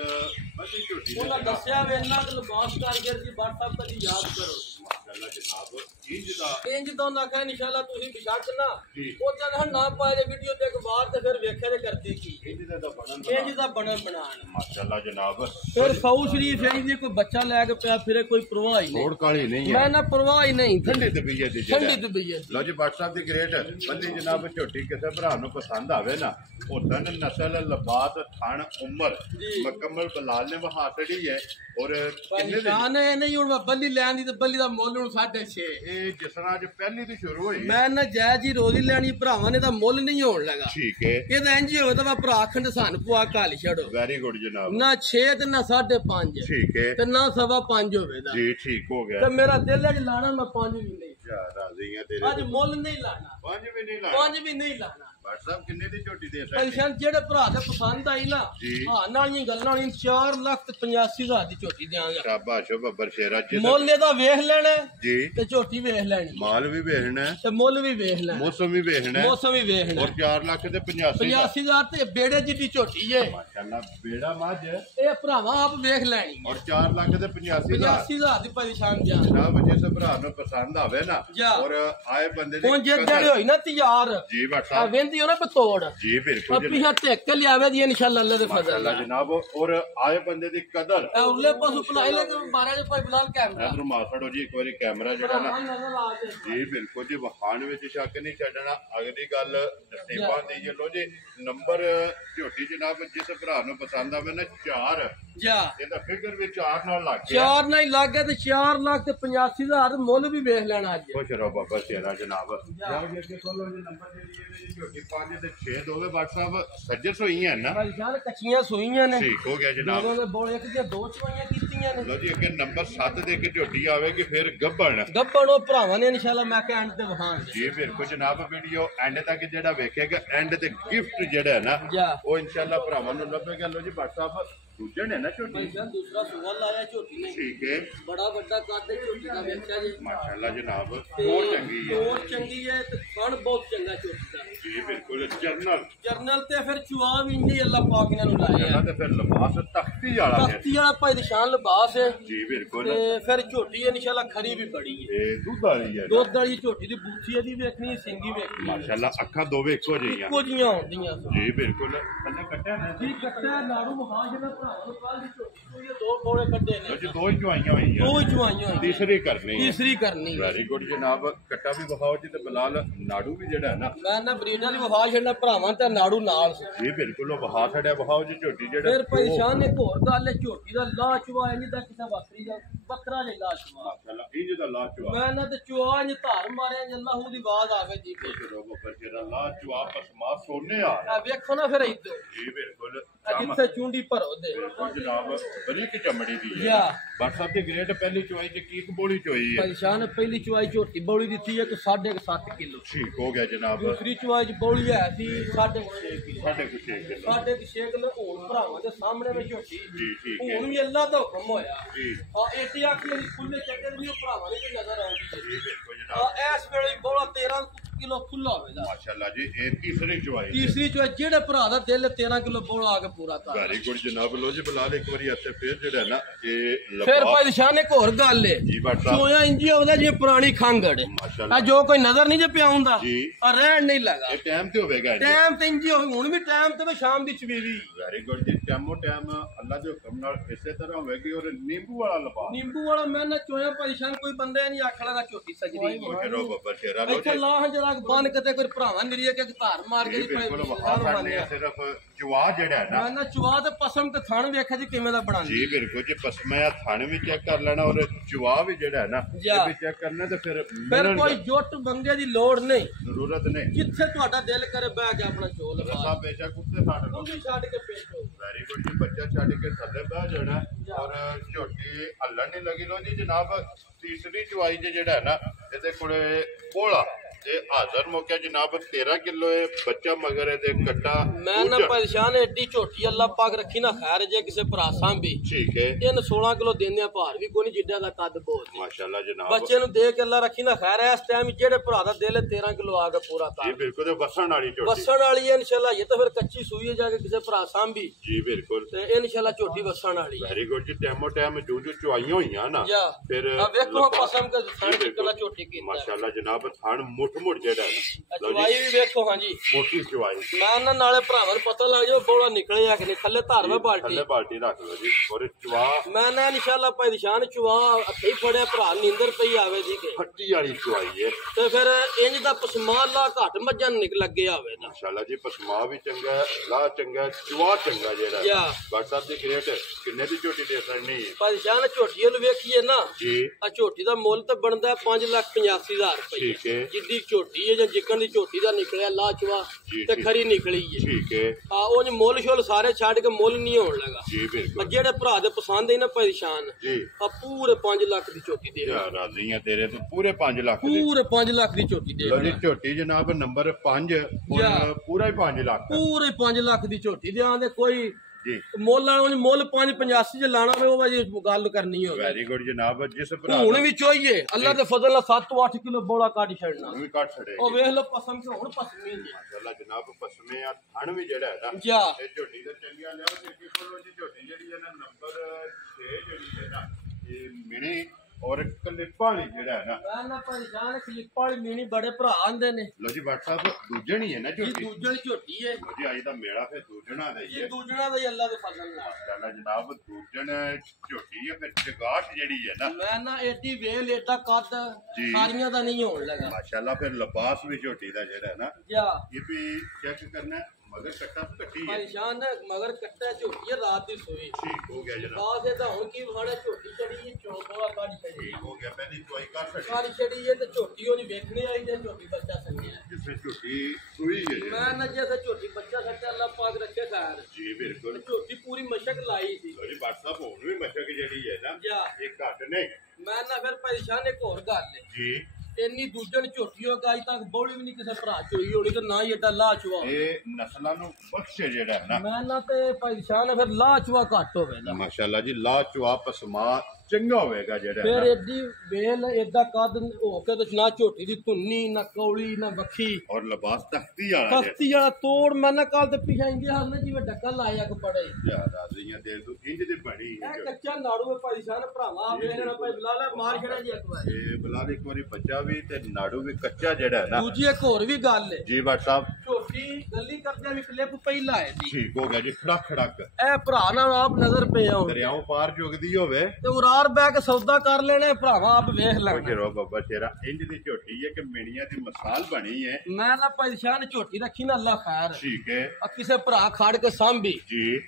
ਬੱਲੀ ਝੋਟੀ ਉਹਨਾਂ ਦੇ ਦੱਸਿਆ ਵੇ ਇਹਨਾਂ ਦੇ ਲਿਬਾਸ ਕਾਰੀਗਰ ਦੀ ਬਾਤ ਸਾਹਿਬ ਕਦੀ ਯਾਦ ਕਰੋ। ਮਾਸ਼ਾਅੱਲਾ ਜਨਾਬ ਇੰਜ ਦਾ ਇੰਜ ਤੋਂ ਨਾ ਕਹੇ ਇਨਸ਼ਾਅੱਲਾ ਤੁਸੀਂ ਬਿਸ਼ੱਕ ਨਾ ਜੀ। ਉਹ ਜਨ ਨਾ ਪਾਏ ਵੀਡੀਓ ਤੇ ਇੱਕ ਵਾਰ ਤੇ ਫਿਰ ਵੇਖਿਆ ਤੇ ਕਰਦੀ ਕੀ ਇੰਜ ਦਾ ਬਣਨ ਇੰਜ ਦਾ ਬਣਨ ਬਣਾਣ। ਮਾਸ਼ਾਅੱਲਾ ਜਨਾਬ ਫਿਰ ਸੌ ਸ਼ਰੀਫ ਹੈ ਜੀ ਕੋਈ ਬੱਚਾ ਲੈ ਕੇ ਪਿਆ ਫਿਰੇ ਕੋਈ ਪਰਵਾਹ ਹੀ ਨਹੀਂ। ਥੋੜ ਕਾਲੀ ਨਹੀਂ ਮੈਂ ਹੈ ਨਾ ਪਰਵਾਹ ਹੀ ਨਹੀਂ ਠੰਡੇ ਤੇ ਪਈ ਹੈ ਜੀ ਠੰਡੀ ਤੇ ਪਈ ਹੈ। ਲੋ ਜੀ WhatsApp ਦੀ ਗ੍ਰੇਟ ਬੰਦੀ ਜਨਾਬ ਝੋਟੀ ਕਿਸੇ ਭਰਾ ਨੂੰ ਪਸੰਦ ਆਵੇ ਨਾ ਉਦਨ ਨਸਲ ਲਬਾਤ ਥਣ ਉਮਰ ਜੀ। ਮੁਕੰਮਲ ਬਲਾਲ ਨੇ ਵਹਾਤੜੀ ਹੈ ਔਰ ਕਿੰਨੇ ਦਿਨ ਸ਼ਾਨ ਇਹ ਨਹੀਂ ਹੁਣ ਮੈਂ ਬੱਲੀ ਲੈਣ ਦੀ ਤੇ ਬੱਲੀ ਦਾ ਮੁੱਲ ਹੁਣ 6.5 ਇਹ ਜਿਸ ਤਰ੍ਹਾਂ ਅੱਜ ਪਹਿਲੀ ਤੋਂ ਸ਼ੁਰੂ ਹੋਈ ਮੈਂ ਨਾ ਜਾਇਜ਼ ਹੀ ਰੋਜ਼ੀ ਲੈਣੀ ਭਰਾਵਾਂ ਨੇ ਤਾਂ ਮੁੱਲ ਨਹੀਂ ਹੋਣ ਲੱਗਾ। ਠੀਕ ਹੈ ਇਹ ਤਾਂ ਇੰਜ ਹੀ ਹੋਵੇ ਤਾਂ ਮੈਂ ਭਰਾ ਖੰਡ ਸਾਨੂੰ ਪੁਆ ਕਾਲੀ ਛੱਡੋ ਵੈਰੀ ਗੁੱਡ ਜਨਾਬ ਨਾ 6 ਤੇ ਨਾ 5.5 ਠੀਕ ਹੈ ਤੇ ਨਾ 5.5 ਹੋਵੇ ਦਾ ਜੀ ਠੀਕ ਹੋ ਗਿਆ ਤੇ ਮੇਰਾ ਦਿਲ ਹੈ ਕਿ ਲਾਣਾ ਮੈਂ 5 ਵੀ ਨਹੀਂ ਜਾ ਰਾਜ਼ੀ ਹੈ ਤੇਰੇ ਅੱਜ ਮੁੱਲ ਨਹੀਂ ਲਾਣਾ ਪੰਜ ਵੀ ਨਹੀਂ ਲਾ 5 ਵੀ ਨਹੀਂ ਲਾਣਾ। WhatsApp ਕਿੰਨੇ ਦੀ ਝੋਟੀ ਦੇ ਸਕਦੇ ਪੈਨਸ਼ਨ ਜਿਹੜੇ ਭਰਾ ਦੇ ਪਸੰਦ ਆਈ ਨਾ ਜੀ। ਹਾਂ ਨਾਲੀਆਂ ਗੱਲਾਂ ਵਾਲੀਆਂ 4,85,000 ਦੀ ਝੋਟੀ ਦਿਆਂਗਾ। ਸ਼ਾਬਾਸ਼ ਓ ਬੱਬਰ ਸ਼ੇਰਾ ਜੀ ਮੁੱਲ ਇਹਦਾ ਵੇਖ ਲੈਣਾ ਜੀ ਤੇ ਝੋਟੀ ਵੇਖ ਲੈਣੀ ਮਾਲ ਵੀ ਵੇਖਣਾ ਹੈ, ਤੇ ਮੁੱਲ ਵੀ ਵੇਖ ਲੈਣਾ ਮੌਸਮ ਵੀ ਵੇਖਣਾ ਹੈ, ਮੌਸਮ ਵੀ ਵੇਖਣਾ। ਔਰ 4 ਲੱਖ ਤੇ 85 85,000 ਤੇ ਬੇੜੇ ਜਿੱਡੀ ਝੋਟੀ ਏ ਮਾਸ਼ਾਅੱਲਾ ਬੇੜਾ ਮੱਝ ਇਹ ਭਰਾਵਾ ਆਪ ਵੇਖ ਲੈਣੀ ਔਰ 4 ਲੱਖ ਤੇ 85 ਦਾ 85,000 ਦੀ ਪਰੇਸ਼ਾਨ ਜਾ ਜਨਾਬ ਜਿਸ ਭਰਾ ਨੂੰ ਪਸੰਦ ਆਵੇ ਨਾ ਜਾ। ਔਰ ਆਏ ਬੰਦੇ ਦੀ ਹੁਣ ਜੇ ਕਦਰ- ਜਿਹੜੇ ਹੋਈ ਨਾ ਤਿਆਰ ਜੀ ਆ WhatsApp ਵੇਂਦੀ ਹੋ ਨਾ ਬਤੋੜ ਜੀ ਬਿਲਕੁਲ ਆਪੀ ਹੱਥ ਟੇਕ ਕੇ ਲਿਆਵੇ ਦੀ ਇਨਸ਼ਾਅੱਲਾ ਅੱਲਾਹ ਦੇ ਫਜ਼ਲ ਮਾਸ਼ਾਅੱਲਾ ਨਾਲ ਜਨਾਬ ਔਰ ਆਏ ਬੰਦੇ ਦੀ ਕਦਰ ਇਹ ਉਰਲੇ ਪਾਸੋਂ ਪਲਾਈ ਲੈ ਕੇ ਮਾਰਿਆ ਜੇ ਭਾਈ ਬਲਾਲ ਕੈਮਰਾ ਇਧਰ ਮਾਸੜੋ ਜੀ ਇੱਕ ਵਾਰੀ ਕੈਮਰਾ ਜਿਹੜਾ ਨਾ ਨਜ਼ਰ ਆ ਜੇ ਜੀ ਬਿਲਕੁਲ ਜੀ ਵਹਾਨ ਵਿੱਚ ਸ਼ੱਕ ਨਹੀਂ ਛੱਡਣਾ ਅਗਲੀ ਗੱਲ ਨਸੀਬਾਂ ਦੀ ਜੇ ਲੋ ਜੀ ਨੰਬਰ ਝੋਟੀ ਜਨਾਬ ਜਿਸ ਭਰਾ ਨੂੰ ਪਸੰਦ ਆਵੇ ਨਾ 4 ਜਾ ਇਹਦਾ ਫਿਗਰ ਵੀ 4 ਨਾਲ ਲੱਗ ਗਿਆ ਚਾਰ ਨਹੀਂ ਲੱਗ ਗਿਆ ਤੇ 4,85,000 ਮੁੱਲ ਵੀ ਵੇਖ ਲੈਣਾ ਅੱਜ। ਖੁਸ਼ ਰਹੋ ਬਾਬਾ ਸ਼ੇਰਾ ਜਨਾਬ ਜਾਓ ਜੀ ਅੱਗੇ ਖੋਲੋ ਜੀ ਨੰਬਰ ਜਿਹੜੀ ਇਹਦੀ ਝੋਟੀ 5 ਤੇ 6 ਦੋਵੇਂ WhatsApp ਸੱਜਸ ਹੋਈ ਹੈ ਨਾ ਭਾਈ ਜਾਨ ਕੱਚੀਆਂ ਸੂਈਆਂ ਨੇ ਠੀਕ ਹੋ ਗਿਆ ਜਨਾਬ ਦੋਵੇਂ ਦੇ ਬੋਲ ਇੱਕ ਦੀਆਂ 2 ਚਵਾਈਆਂ ਕੀਤੀਆਂ ਨੇ ਲੋ ਜੀ ਅੱਗੇ ਨੰਬਰ 7 ਦੇ ਕੇ ਝੋਟੀ ਆਵੇਗੀ ਫਿਰ ਗੱਬਣ ਗੱਪਣ ਉਹ ਭਰਾਵਾਂ ਨੇ ਇਨਸ਼ਾਅੱਲਾ ਮੈਂ ਕਿਹਾ ਐਂਡ ਤੇ ਵਹਾਣ ਜੀ ਫਿਰ ਕੋ ਜਨਾਬ ਵੀਡੀਓ ਐਂਡ ਤੱਕ ਜਿਹੜਾ ਵੇਖੇਗਾ ਐਂਡ ਤੇ ਗਿਫਟ ਜਿਹੜਾ ਹੈ ਨਾ ਜਾ ਉਹ ਇਨਸ਼ਾਅੱਲਾ ਭਰਾਵਾਂ ਨੂੰ ਲੱਭੇਗਾ ਲੋ ਜੀ WhatsApp ਦੂਜਣ ਹੈ ਨਾ ਝੋਟੀ ਭਾਈਜਾਨ ਦੂਸਰਾ ਸੂਆ ਲਾਇਆ ਝੋਟੀ ਨੇ ਠੀਕ ਹੈ ਬੜਾ ਵੱਡਾ ਕੱਦ ਹੈ ਝੋਟੀ ਦਾ ਵੇਖਿਆ ਜੀ ਮਾਸ਼ਾਅੱਲਾ ਜਨਾਬ ਬਹੁਤ ਤੇ ਚੰਗੀ ਹੈ ਬਹੁਤ ਚੰਗੀ ਹੈ ਤੇ ਖਾਣ ਬਹੁਤ ਚੰਗਾ ਝੋਟੀ ਦਾ ਜੀ ਬਿਲਕੁਲ ਜਰਨਲ ਜਰਨਲ ਤੇ ਫਿਰ ਚੁਆ ਵੀ ਇੰਜੀ ਅੱਲਾਹ ਪਾਕ ਇਹਨਾਂ ਨੂੰ ਲਾਇਆ ਇਹਨਾਂ ਤੇ ਫਿਰ ਲਿਬਾਸ ਤਖਤੀ ਵਾਲਾ ਹੈ ਤਖਤੀ ਵਾਲਾ ਭਾਈ ਨਿਸ਼ਾਨ ਲਿਬਾਸ ਹੈ ਜੀ ਬਿਲਕੁਲ ਤੇ ਫਿਰ ਝੋਟੀ ਇਨਸ਼ਾਅੱਲਾ ਖਰੀ ਵੀ ਬੜੀ ਹੈ ਇਹ ਦੁੱਧ ਵਾਲੀ ਹੈ ਦੁੱਧ ਵਾਲੀ ਝੋਟੀ ਦੀ ਬੂਥੀ ਇਹਦੀ ਵੇਖਣੀ ਸਿੰਗੀ ਵੇਖਣੀ ਮਾਸ਼ਾਅੱਲਾ ਅੱਖਾਂ ਦੋਵੇਂ ਇੱਕੋ ਜਿਹੀਆਂ ਇੱਕੋ ਜੀਆਂ ਹੁੰਦੀਆਂ ਜੀ ਬਿਲਕੁਲ ਥੱਲੇ ਕੱਟਿਆ ਨਾ ਜੀ ਕੱਟਿਆ ਨਾੜੂ ਮਹਾਜ ਦੇ ਭਰਾਵਾਂ ਨੂੰ ਕੱਲ ਦੀ ਝੋਟੀ ਤੋਂ ਇਹ ਦੋ ਕੋਲੇ ਕੱਢੇ ਨੇ ਜੀ ਦੋ ਹੀ ਚੁਆਈਆਂ ਹੋਈਆਂ ਦੋ ਹੀ ਚੁਆਈਆਂ ਹੋਈਆਂ ਤੀਸਰੀ ਕਰਨੀ ਹੈ ਤੀਸਰੀ ਕਰਨੀ ਵੈਰੀ ਗੁੱਡ ਜਨਾਬ ਕੱਟਾ ਵੀ ਵਿਖਾਓ ਜੀ ਤੇ ਬਲਾਲ ਨਾੜੂ ਵੀ ਜਿਹੜਾ ਹੈ ਨਾ ਮੈਂ ਨਾ ਬਰੀਡਾਂ ਦੀ ਵਫਾ ਛੱਡਣਾ ਭਰਾਵਾਂ ਤੇ ਨਾੜੂ ਨਾਲ ਸੀ ਜੀ ਬਿਲਕੁਲ ਉਹ ਵਿਖਾ ਛੜਿਆ ਵਿਖਾਓ ਜੀ ਝੋਟੀ ਜਿਹੜਾ ਫਿਰ ਪਰੇਸ਼ਾਨ ਨੇ ਹੋਰ ਗੱਲ ਹੈ ਝੋਟੀ ਦਾ ਲਾ ਚੁਆ ਨਹੀਂ ਦਾ ਕਿਸੇ ਬੱਕਰੀ ਦਾ ਬੱਕਰਾ ਨਹੀਂ ਲਾ ਚੁਆ ਮਾਸ਼ਾਅੱਲਾ ਇੰਜ ਦਾ ਲਾ ਚੁਆ ਮੈਂ ਨਾ ਤੇ ਚੁਆ ਨਹੀਂ ਧਾਰ ਮਾਰਿਆ ਜੇ ਅੱਲਾਹ ਦੀ ਆਵਾਜ਼ ਆਵੇ ਜੀ ਚਲੋ ਬੱਕਰ ਜਿਹੜਾ ਲਾ ਚੁਆ ਪਸਮਾ ਸੋਨੇ ਆ ਆ ਵੇਖੋ ਨਾ ਫਿਰ ਇੱਧਰ ਜੀ ਬਿਲਕੁਲ ਜਿੱਥੇ ਚੁੰਡੀ ਭਰੋ ਦੇ ਜਨਾਬ ਬਰੀਕ ਚਮੜੀ ਦੀ ਹੈ ਯਾ ਬਟ ਸਭ ਦੀ ਗ੍ਰੇਡ ਪਹਿਲੀ ਚੁਆਈ ਚ ਕੀ ਬੋਲੀ ਚੋਈ ਹੈ ਪਰੇਸ਼ਾਨ ਪਹਿਲੀ ਚੁਆਈ ਝੋਟੀ ਬੌਲੀ ਦਿੱਤੀ ਹੈ ਕਿ 7.5 ਕਿਲੋ ਠੀਕ ਹੋ ਗਿਆ ਜਨਾਬ ਦੂਸਰੀ ਚੁਆਈ ਚ ਬੌਲੀ ਹੈ ਸੀ 6.5 ਕਿਲੋ ਸਾਡੇ ਕੁਛ ਕਿਲੋ 6.5 ਕਿਲੋ ਹੁਣ ਭਰਾਵਾਂ ਦੇ ਸਾਹਮਣੇ ਵਿੱਚ ਝੋਟੀ ਜੀ ਠੀਕ ਹੈ ਹੁਣ ਵੀ ਅੱਲਾਹ ਦਾ ਹੁਕਮ ਹੋਇਆ ਜੀ ਆ ਏਟੀ ਆਖੀ ਦੀ ਖੁੱਲੇ ਚੱਕਰ ਵੀ ਉਹ ਭਰਾਵਾਂ ਦੇ ਕੋਈ ਨਜ਼ਰ ਆਉਂਦੀ ਹੈ ਜੀ ਬਿਲਕੁਲ ਜਨਾਬ ਆ ਇਸ ਵੇਲੇ ਬੋਲਾ 13 ਕਿਲੋ ਖੁੱਲਾ ਹੋਵੇਗਾ ਮਾਸ਼ਾਅੱਲਾ ਜੀ ਇਹ ਤੀਸਰੀ ਚੁਆਈ ਤੀਸਰੀ ਚੁਆਈ ਜਿਹੜੇ ਭਰਾ ਦਾ ਦਿਲ 13 ਕਿਲੋ ਬੋਲਾ ਆ ਕੇ ਪੂਰਾ ਕਰ ਵੈਰੀ ਗੁੱਡ ਜਨਾਬ ਲੋ ਜੀ ਬਲਾਲ ਇੱਕ ਵਾਰੀ ਇੱਥੇ ਫੇਰ ਜਿਹੜਾ ਨਾ ਇਹ ਫਿਰ ਲਫਾ ਭਾਈ ਨਿਸ਼ਾਨ ਇੱਕ ਹੋਰ ਗੱਲ ਏ ਜੀ ਬਟ ਸਾਹਿਬ ਚੋਇਆ ਇੰਜੀ ਆਉਂਦਾ ਜਿਵੇਂ ਪੁਰਾਣੀ ਖੰਗੜ ਮਾਸ਼ਾਅੱਲਾ ਆ ਜੋ ਕੋਈ ਨਜ਼ਰ ਨਹੀਂ ਜੇ ਪਿਆ ਹੁੰਦਾ ਜੀ ਆ ਰਹਿਣ ਨਹੀਂ ਲੱਗਾ ਇਹ ਟਾਈਮ ਤੇ ਹੋਵੇਗਾ ਜੀ ਟਾਈਮ ਤੇ ਇੰਜੀ ਹੋਵੇ ਹੁਣ ਵੀ ਟਾਈਮ ਤੇ ਸ਼ਾਮ ਦੀ ਚਵੀਵੀ ਵੈਰੀ ਗੁੱਡ ਜੀ ਟਾਈਮੋ ਟਾਈਮ ਅੱਲਾ ਦੇ ਹੁਕਮ ਨਾਲ ਇਸੇ ਤਰ੍ਹਾਂ ਹੋਵੇਗੀ ਔਰ ਨਿੰਬੂ ਵਾਲਾ ਲਫਾ ਨਿੰਬੂ ਵਾਲਾ ਮੈਂ ਨਾ ਚੋਇਆ ਭਾਈ ਨਿਸ਼ਾਨ ਕੋਈ ਬੰਦੇ ਨਹੀਂ ਆਖਣਾ ਦਾ ਝੋਟੀ ਸਜਦੀ ਰੋ ਬੱਬਰ ਸ਼ੇਰਾ ਲੋ ਇੱਥੇ ਜੀ ਲਾਹ ਜਰਾ ਬਨ ਕਿਤੇ ਕੋਈ ਭਰਾਵਾਂ ਨਿਰੀਏ ਕਿ ਧਾਰ ਮਾਰ ਕੇ ਜੀ ਬਿਲਕੁਲ ਵਖਾ ਸਕਦੇ ਆ ਸਿਰਫ ਜਵਾ ਜਿਹੜਾ ਹੈ ਨਾ ਮੈਂ ਨਾ ਚੁਆ ਤੇ ਪਸਮ ਤੇ ਥਣ ਵੇਖਿਆ ਜੀ ਕਿਵੇਂ ਦਾ ਬਣਾਉਂਦੀ ਜੀ ਬਿਲਕੁਲ ਜੀ ਪਸਮਾ ਥਣ ਵੀ ਚੈੱਕ ਕਰ ਲੈਣਾ ਔਰ ਜਵਾ ਵੀ ਜਿਹੜਾ ਹੈ ਨਾ ਇਹ ਵੀ ਚੈੱਕ ਕਰਨਾ ਤੇ ਫਿਰ ਫਿਰ ਕੋਈ ਜੁੱਟ ਬੰਦੇ ਦੀ ਲੋੜ ਨਹੀਂ ਜ਼ਰੂਰਤ ਨਹੀਂ ਜਿੱਥੇ ਤੁਹਾਡਾ ਦਿਲ ਕਰੇ ਬਹਿ ਕੇ ਆਪਣਾ ਚੋਲ ਲਗਾ ਰਸਾ ਬੇਸ਼ੱਕ ਉੱਤੇ ਛੱਡ ਲਓ ਤੁਸੀਂ ਛੱਡ ਕੇ ਪੇਸ਼ੋ ਵੈਰੀ ਗੁੱਡ ਜੀ ਬੱਚਾ ਛੱਡ ਕੇ ਥੱਲੇ ਬਹਿ ਜਾਣਾ ਔਰ ਝੋਟੀ ਹੱਲਣ ਨਹੀਂ ਲੱਗੀ ਲੋ ਜੀ ਜਨਾਬ ਤੀਸਰੀ ਚਵਾਈ ਜਿਹੜਾ ਹੈ ਨਾ ਇਹਦੇ ਕੋਲੇ ਕੋਲਾ ਤੇ ਹਾਜ਼ਰ ਮੌਕੇ ਜਨਾਬ 13 ਕਿਲੋ ਇਹ ਬੱਚਾ ਮਗਰ ਇਹਦੇ ਕੱਟਾ ਮੈਂ ਨਾ ਪਰੇਸ਼ਾਨ ਐਡੀ ਝੋਟੀ ਅੱਲਾ ਪਾਕ ਰੱਖੀ ਨਾ ਖੈਰ ਜੇ ਕਿਸੇ ਭਰਾ ਸਾਂਭੀ ਠੀਕ ਹੈ ਇਹਨ 16 ਕਿਲੋ ਦਿੰਦੇ ਆ ਭਾਰ ਵੀ ਕੋਈ ਨਹੀਂ ਜਿੱਡਾ ਦਾ ਕੱਦ ਬਹੁਤ ਮਾਸ਼ਾਅੱਲਾ ਜਨਾਬ ਬੱਚੇ ਨੂੰ ਦੇ ਕੇ ਅੱਲਾ ਰੱਖੀ ਨਾ ਖੈਰ ਇਸ ਟਾਈਮ ਜਿਹੜੇ ਭਰਾ ਦਾ ਦਿਲ 13 ਕਿਲੋ ਆ ਗਿਆ ਪੂਰਾ ਜੀ ਕਰ ਬਿਲਕੁਲ ਇਹ ਵਸਣ ਵਾਲੀ ਝੋਟੀ ਵਸਣ ਵਾਲੀ ਹੈ ਇਨਸ਼ਾਅੱਲਾ ਇਹ ਤਾਂ ਫਿਰ ਕੱਚੀ ਸੂਈ ਹੈ ਜਾ ਕੇ ਕਿਸੇ ਭਰਾ ਸਾਂਭੀ ਜੀ ਬਿਲਕੁਲ ਤੇ ਇਨਸ਼ਾਅੱਲਾ ਝੋਟੀ ਵਸਣ ਵਾਲੀ ਹੈ ਵੈਰੀ ਗੁੱਡ ਜੀ ਟਾਈਮੋ ਟਾਈਮ ਜੋ ਚਵਾਈਆਂ ਹੋਈਆਂ ਨਾ ਜਾ ਫਿਰ ਆ ਵੇਖੋ ਪਸਮ ਕੇ ਥਣ ਕਿੱਲਾ ਝੋਟੀ ਕੀ ਮਾਸ਼ਾਅੱਲਾ ਜਨਾਬ ਥਣ ਮੁੱਠ ਜਿਹੜਾ ਹੈ ਚਵਾਈ ਵੀ ਵੇਖੋ ਹਾਂਜੀ ਮੋਟੀ ਚਵਾਈ ਮੈਂ ਨਾ ਨਾਲੇ ਭਰਾਵਾਂ ਨੂੰ ਪਤਾ ਲੱਗ ਜਾਵੇ ਬੋਲਾ ਨਿਕਲੇ ਆ ਕਿ ਨਹੀਂ ਥੱਲੇ ਧਾਰਵਾ ਬਾਲਟੀ ਥੱਲੇ ਬਾਲਟੀ ਰੱਖ ਲਓ ਜੀ ਔਰ ਚਵਾ ਮੈਂ ਨਾ ਇਨਸ਼ਾਅੱਲਾ ਭਾਈ ਨਿਸ਼ਾਨ ਚੁਆ ਹੱਥੇ ਹੀ ਫੜਿਆ ਭਰਾ ਨੀਂਦਰ ਪਈ ਆਵੇ ਦੀ ਕੇ ਫੱਟੀ ਵਾਲੀ ਚਵਾਈ ਹੈ ਤੇ ਫਿਰ ਇੰਜ ਦਾ ਪਸਮਾ ਲਾ ਘੱਟ ਮੱਝਾਂ ਨੂੰ ਨਿਕ ਲੱਗਿਆ ਹੋਵੇ ਨਾ ਮਾਸ਼ਾਅੱਲਾ ਜੀ ਪਸਮਾ ਵੀ ਚੰਗਾ ਹੈ ਲਾ ਚੰਗਾ ਚਵਾ ਚੰਗਾ ਜਿਹੜਾ ਜਾ ਬਾਟ ਸਾਹਿਬ ਦੀ ਗ੍ਰੇਟ ਕਿੰਨੇ ਦੀ ਝੋਟੀ ਦੇ ਸਕਣੀ ਹੈ ਭਾਈ ਨਿਸ਼ਾਨ ਝੋਟੀ ਨੂੰ ਵੇਖੀਏ ਨਾ ਜੀ ਆ ਝੋਟੀ ਦਾ ਮੁੱਲ ਤੇ ਬਣਦਾ 5,85,000 ਰੁਪਏ ਠੀਕ ਹੈ ਜਿੱਦੀ ਝੋਟੀ ਹੈ ਜਾਂ ਜਿੱਕਣ ਦੀ ਝੋਟੀ ਦਾ ਨਿਕਲਿਆ ਲਾ ਚਵਾ ਜੀ, ਤੇ ਠੀਕ। ਖਰੀ ਨਿਕਲੀ ਹੈ ਠੀਕ ਹੈ ਆ ਉਹ ਮੁੱਲ ਸ਼ੁੱਲ ਸਾਰੇ ਛੱਡ ਕੇ ਮੁੱਲ ਨਹੀਂ ਹੋਣ ਲੱਗਾ ਜੀ ਆ ਬਿਲਕੁਲ ਜਿਹੜੇ ਭਰਾ ਦੇ ਪਸੰਦ ਹੈ ਨਾ ਪਰੇਸ਼ਾਨ ਜੀ ਆ ਪੂਰੇ 5 ਲੱਖ ਦੀ ਝੋਟੀ ਦੇ ਯਾ ਰਾਜ਼ੀ ਆ ਤੇਰੇ ਤੋਂ ਪੂਰੇ 5 ਲੱਖ ਦੀ ਪੂਰੇ 5 ਲੱਖ ਦੀ ਝੋਟੀ ਦੇ ਲਓ ਜੀ ਝੋਟੀ ਜਨਾਬ ਨੰਬਰ 5 ਜਾ। ਪੂਰਾ ਹੀ 5 ਲੱਖ ਪੂਰੇ 5 ਲੱਖ ਦੀ ਝੋਟੀ ਦੇ ਆਂਦੇ ਕੋਈ ਜੀ ਮੁੱਲ ਵਾਲਾ ਮੁੱਲ 585 ਚ ਲਾਣਾ ਹੋਵੇ ਉਹ ਵਾਜੀ ਗੱਲ ਕਰਨੀ ਹੋਵੇ ਵੈਰੀ ਗੁੱਡ ਜਨਾਬ ਜਿਸ ਭਰਾ ਹੁਣ ਵੀ ਚੋਈਏ ਅੱਲਾ ਦੇ ਫਜ਼ਲ ਨਾਲ 7 ਤੋਂ 8 ਕਿਲੋ ਬੋਲਾ ਕੱਢ ਛੱਡਣਾ ਨੂੰ ਵੀ ਕੱਟ ਛੜੇ ਉਹ ਵੇਖ ਲਓ ਪਸੰਦ ਤੇ ਹੁਣ ਪਸਮੀ ਜੀ ਮਾਸ਼ਾਅੱਲਾ ਜਨਾਬ ਪਸਮੇ ਆ ਥਣ ਵੀ ਜਿਹੜਾ ਹੈ ਨਾ ਜਾ ਇਹ ਝੋਟੀ ਦਾ ਚੰਗੀਆਂ ਲਿਆਓ ਦੇਖੀ ਕੋਲੋਂ ਜੀ ਝੋਟੀ ਜਿਹੜੀ ਹੈ ਨਾ ਨੰਬਰ 6 ਜਿਹੜੀ ਹੈ ਨਾ ਇਹ ਮਿਣੀ ਔਰ ਕਲਿੱਪਾਂ ਵਾਲੀ ਜਿਹੜਾ ਹੈ ਨਾ ਮੈਂ ਨਾ ਪਰੇਸ਼ਾਨ ਕਲਿੱਪਾਂ ਵਾਲੀ ਮੀਣੀ ਬੜੇ ਭਰਾ ਆਂਦੇ ਨੇ ਲੋ ਜੀ ਬਾਟ ਸਾਹਿਬ ਦੂਜਣ ਹੀ ਹੈ ਨਾ ਇਹ ਝੋਟੀ ਦੂਜਣ ਝੋਟੀ ਹੈ ਲਓ ਜੀ ਅੱਜ ਦਾ ਮੇਲਾ ਫਿਰ ਦੂਜਣਾ ਦਾ ਹੀ ਇਹ ਹੈ ਦੂਜਣਾ ਦਾ ਹੀ ਅੱਲਾ ਦੇ ਫਜ਼ਲ ਨਾਲ ਮਾਸ਼ਾਅੱਲਾ ਜਨਾਬ ਦੂਜਣ ਝੋਟੀ ਹੈ ਫਿਰ ਚਗਾਸ਼ ਜਿਹੜੀ ਹੈ ਨਾ ਮੈਂ ਨਾ ਏਡੀ ਵੇਲ ਏਡਾ ਕੱਦ ਜੀ। ਸਾਰੀਆਂ ਦਾ ਨਹੀਂ ਹੋਣ ਲੱਗਾ ਮਾਸ਼ਾਅੱਲਾ ਫਿਰ ਲਿਬਾਸ ਵੀ ਝੋਟੀ ਦਾ ਜਿਹੜਾ ਹੈ ਨਾ ਜਾ ਇਹ ਵੀ ਚੈੱਕ ਕਰਨਾ ਹੈ, ਮਗਰ ਕੱਟਾ ਕੱਟੀ ਹੈ ਪਰੇਸ਼ਾਨ ਨੇ ਮਗਰ ਕੱਟਿਆ ਝੋਟੀ ਹੈ ਰਾਤ ਦੀ ਸੋਈ ਠੀਕ ਹੋ ਗਿਆ ਜਨਾਬ ਬਾਸ ਇਹ ਤਾਂ ਹੁਣ ਕੀ ਵਹਾੜਾ ਝੋਟੀ ਚੜੀ ਹੈ ਚੌਂਕਾ ਕੱਢ ਛੜੀ ਠੀਕ ਹੋ ਗਿਆ ਪਹਿਲੀ ਦਵਾਈ ਕਰ ਛੱਡੀ ਕਾਲੀ ਛੜੀ ਹੈ ਤੇ ਝੋਟੀ ਉਹਨੇ ਵੇਖਣੀ ਆਈ ਤੇ ਝੋਟੀ ਬੱਚਾ ਸੰਗਿਆ ਜਿਸੇ ਝੋਟੀ ਸੂਈ ਹੈ ਜਨਾਬ। ਮੈਂ ਨਾ ਜੈਸੇ ਝੋਟੀ ਬੱਚਾ ਸੱਚਾ ਅੱਲਾ ਪਾਕ ਰੱਖੇ ਖੈਰ ਜੀ ਬਿਲਕੁਲ ਝੋਟੀ ਪੂਰੀ ਮਸ਼ਕ ਲਾਈ ਸੀ ਲੋ ਜੀ ਬਾਟ ਸਾਹਿਬ ਹੁਣ ਵੀ ਮਸ਼ਕ ਜਿਹੜੀ ਹੈ ਨਾ ਜਾ ਇਹ ਘੱਟ ਨਹੀਂ ਮੈਂ ਨਾ ਫਿਰ ਪਰੇਸ਼ਾਨ ਇੱਕ ਹੋਰ ਗੱਲ ਹੈ ਜੀ ਇੰਨੀ ਦੂਜਣ ਝੋਟੀ ਹੋ ਕੇ ਅੱਜ ਤੱਕ ਬੌਲੀ ਵੀ ਨਹੀਂ ਕਿਸੇ ਭਰਾ ਚੋਈ ਹੋਣੀ ਤੇ ਨਾ ਹੀ ਏਡਾ ਲਾਹ ਚਵਾ ਇਹ ਨਸਲਾਂ ਨੂੰ ਬਖਸ਼ੇ ਜਿਹੜਾ ਹੈ ਨਾ ਮੈਂ ਨਾ ਤੇ ਭਾਈ ਸ਼ਾਨ ਹੈ, ਫਿਰ ਲਾਹ ਚਵਾ ਘੱਟ ਹੋਵੇ ਨਾ ਮਾਸ਼ਾਅੱਲਾ ਜੀ ਲਾ ਚੁਆ ਪਸਮਾ ਚੰਗਾ ਹੋਵੇਗਾ ਜਿਹੜਾ ਫਿਰ ਨਾ ਏਡੀ ਵੇਲ ਏਡਾ ਕੱਦ ਹੋ ਕੇ ਤੇ ਨਾ ਝੋਟੀ ਦੀ ਧੁੰਨੀ ਨਾ ਕੌਲੀ ਨਾ ਵੱਖੀ ਔਰ ਲਿਬਾਸ ਤਖਤੀ ਵਾਲਾ ਕਸਤੀ ਵਾਲਾ ਤੋੜ ਮੈਂ ਨਾ ਕੱਲ ਤੇ ਪਿਛਾਂਗੇ ਹਰਨੇ ਜਿਵੇਂ ਡੱਕਾ ਲਾਇਆ ਕੋ ਬੜੇ ਯਾ ਰਾਜ਼ੀਆਂ ਦੇਰ ਤੋਂ ਇੰਜ ਦੀ ਬਣੀ ਇਹ ਕੱਚਾ ਨਾੜੂ ਹੈ ਭਾਈ ਸ਼ਾਨ ਭਰਾਵਾ ਵੇਖ ਨਾ ਭਾਈ ਬਲਾਲਾ ਮਾਰ ਛੜਾ ਜੀ ਇੱਕ ਵਾਰ ਇਹ ਬਲਾਲ ਇੱਕ ਵਾਰੀ ਬੱਚਾ ਵੀ ਤੇ ਨਾੜੂ ਵੀ ਕੱਚਾ ਜਿਹੜਾ ਹੈ ਨਾ ਦੂਜੀ ਇੱਕ ਹੋਰ ਵੀ ਗੱਲ ਹੈ ਜੀ ਬਾਟ ਸਾਹਿਬ ਝੋਟੀ ਗੱਲੀ ਕਰਦਿਆਂ ਵੀ ਕਲਿੱਪ ਪਹਿਲਾਂ ਆਏ ਦੀ ਠੀਕ ਹੋ ਗਿਆ ਜੀ ਖੜਕ ਖੜਕ ਇਹ ਭਰਾ ਨਾਲ ਆਪ ਨਜ਼ਰ ਪਿਆ ਹੁਣ ਦਰਿਆਓਂ ਪਾਰ ਚੁਗਦੀ ਹੋਵੇ ਤੇ ਉਰਾਰ ਬੈ ਕੇ ਸੌਦਾ ਕਰ ਲੈਣੇ ਭਰਾਵਾ ਆਪ ਵੇਖ ਉਹ ਲੈਣਾ ਜਰੋ ਬਾਬਾ ਸ਼ੇਰਾ ਇੰਜ ਦੀ ਝੋਟੀ ਹੈ ਕਿ ਮੀਣੀਆਂ ਦੀ ਮਿਸਾਲ ਬਣੀ ਹੈ ਮੈਂ ਨਾ ਭਾਈ ਸ਼ਾਨ ਝੋਟੀ ਰੱਖੀ ਨਾ ਅੱਲਾ ਖੈਰ ਠੀਕ ਹੈ ਆ ਕਿਸੇ ਭਰਾ ਖਾੜ ਕੇ ਸਾਂਭੀ ਜੀ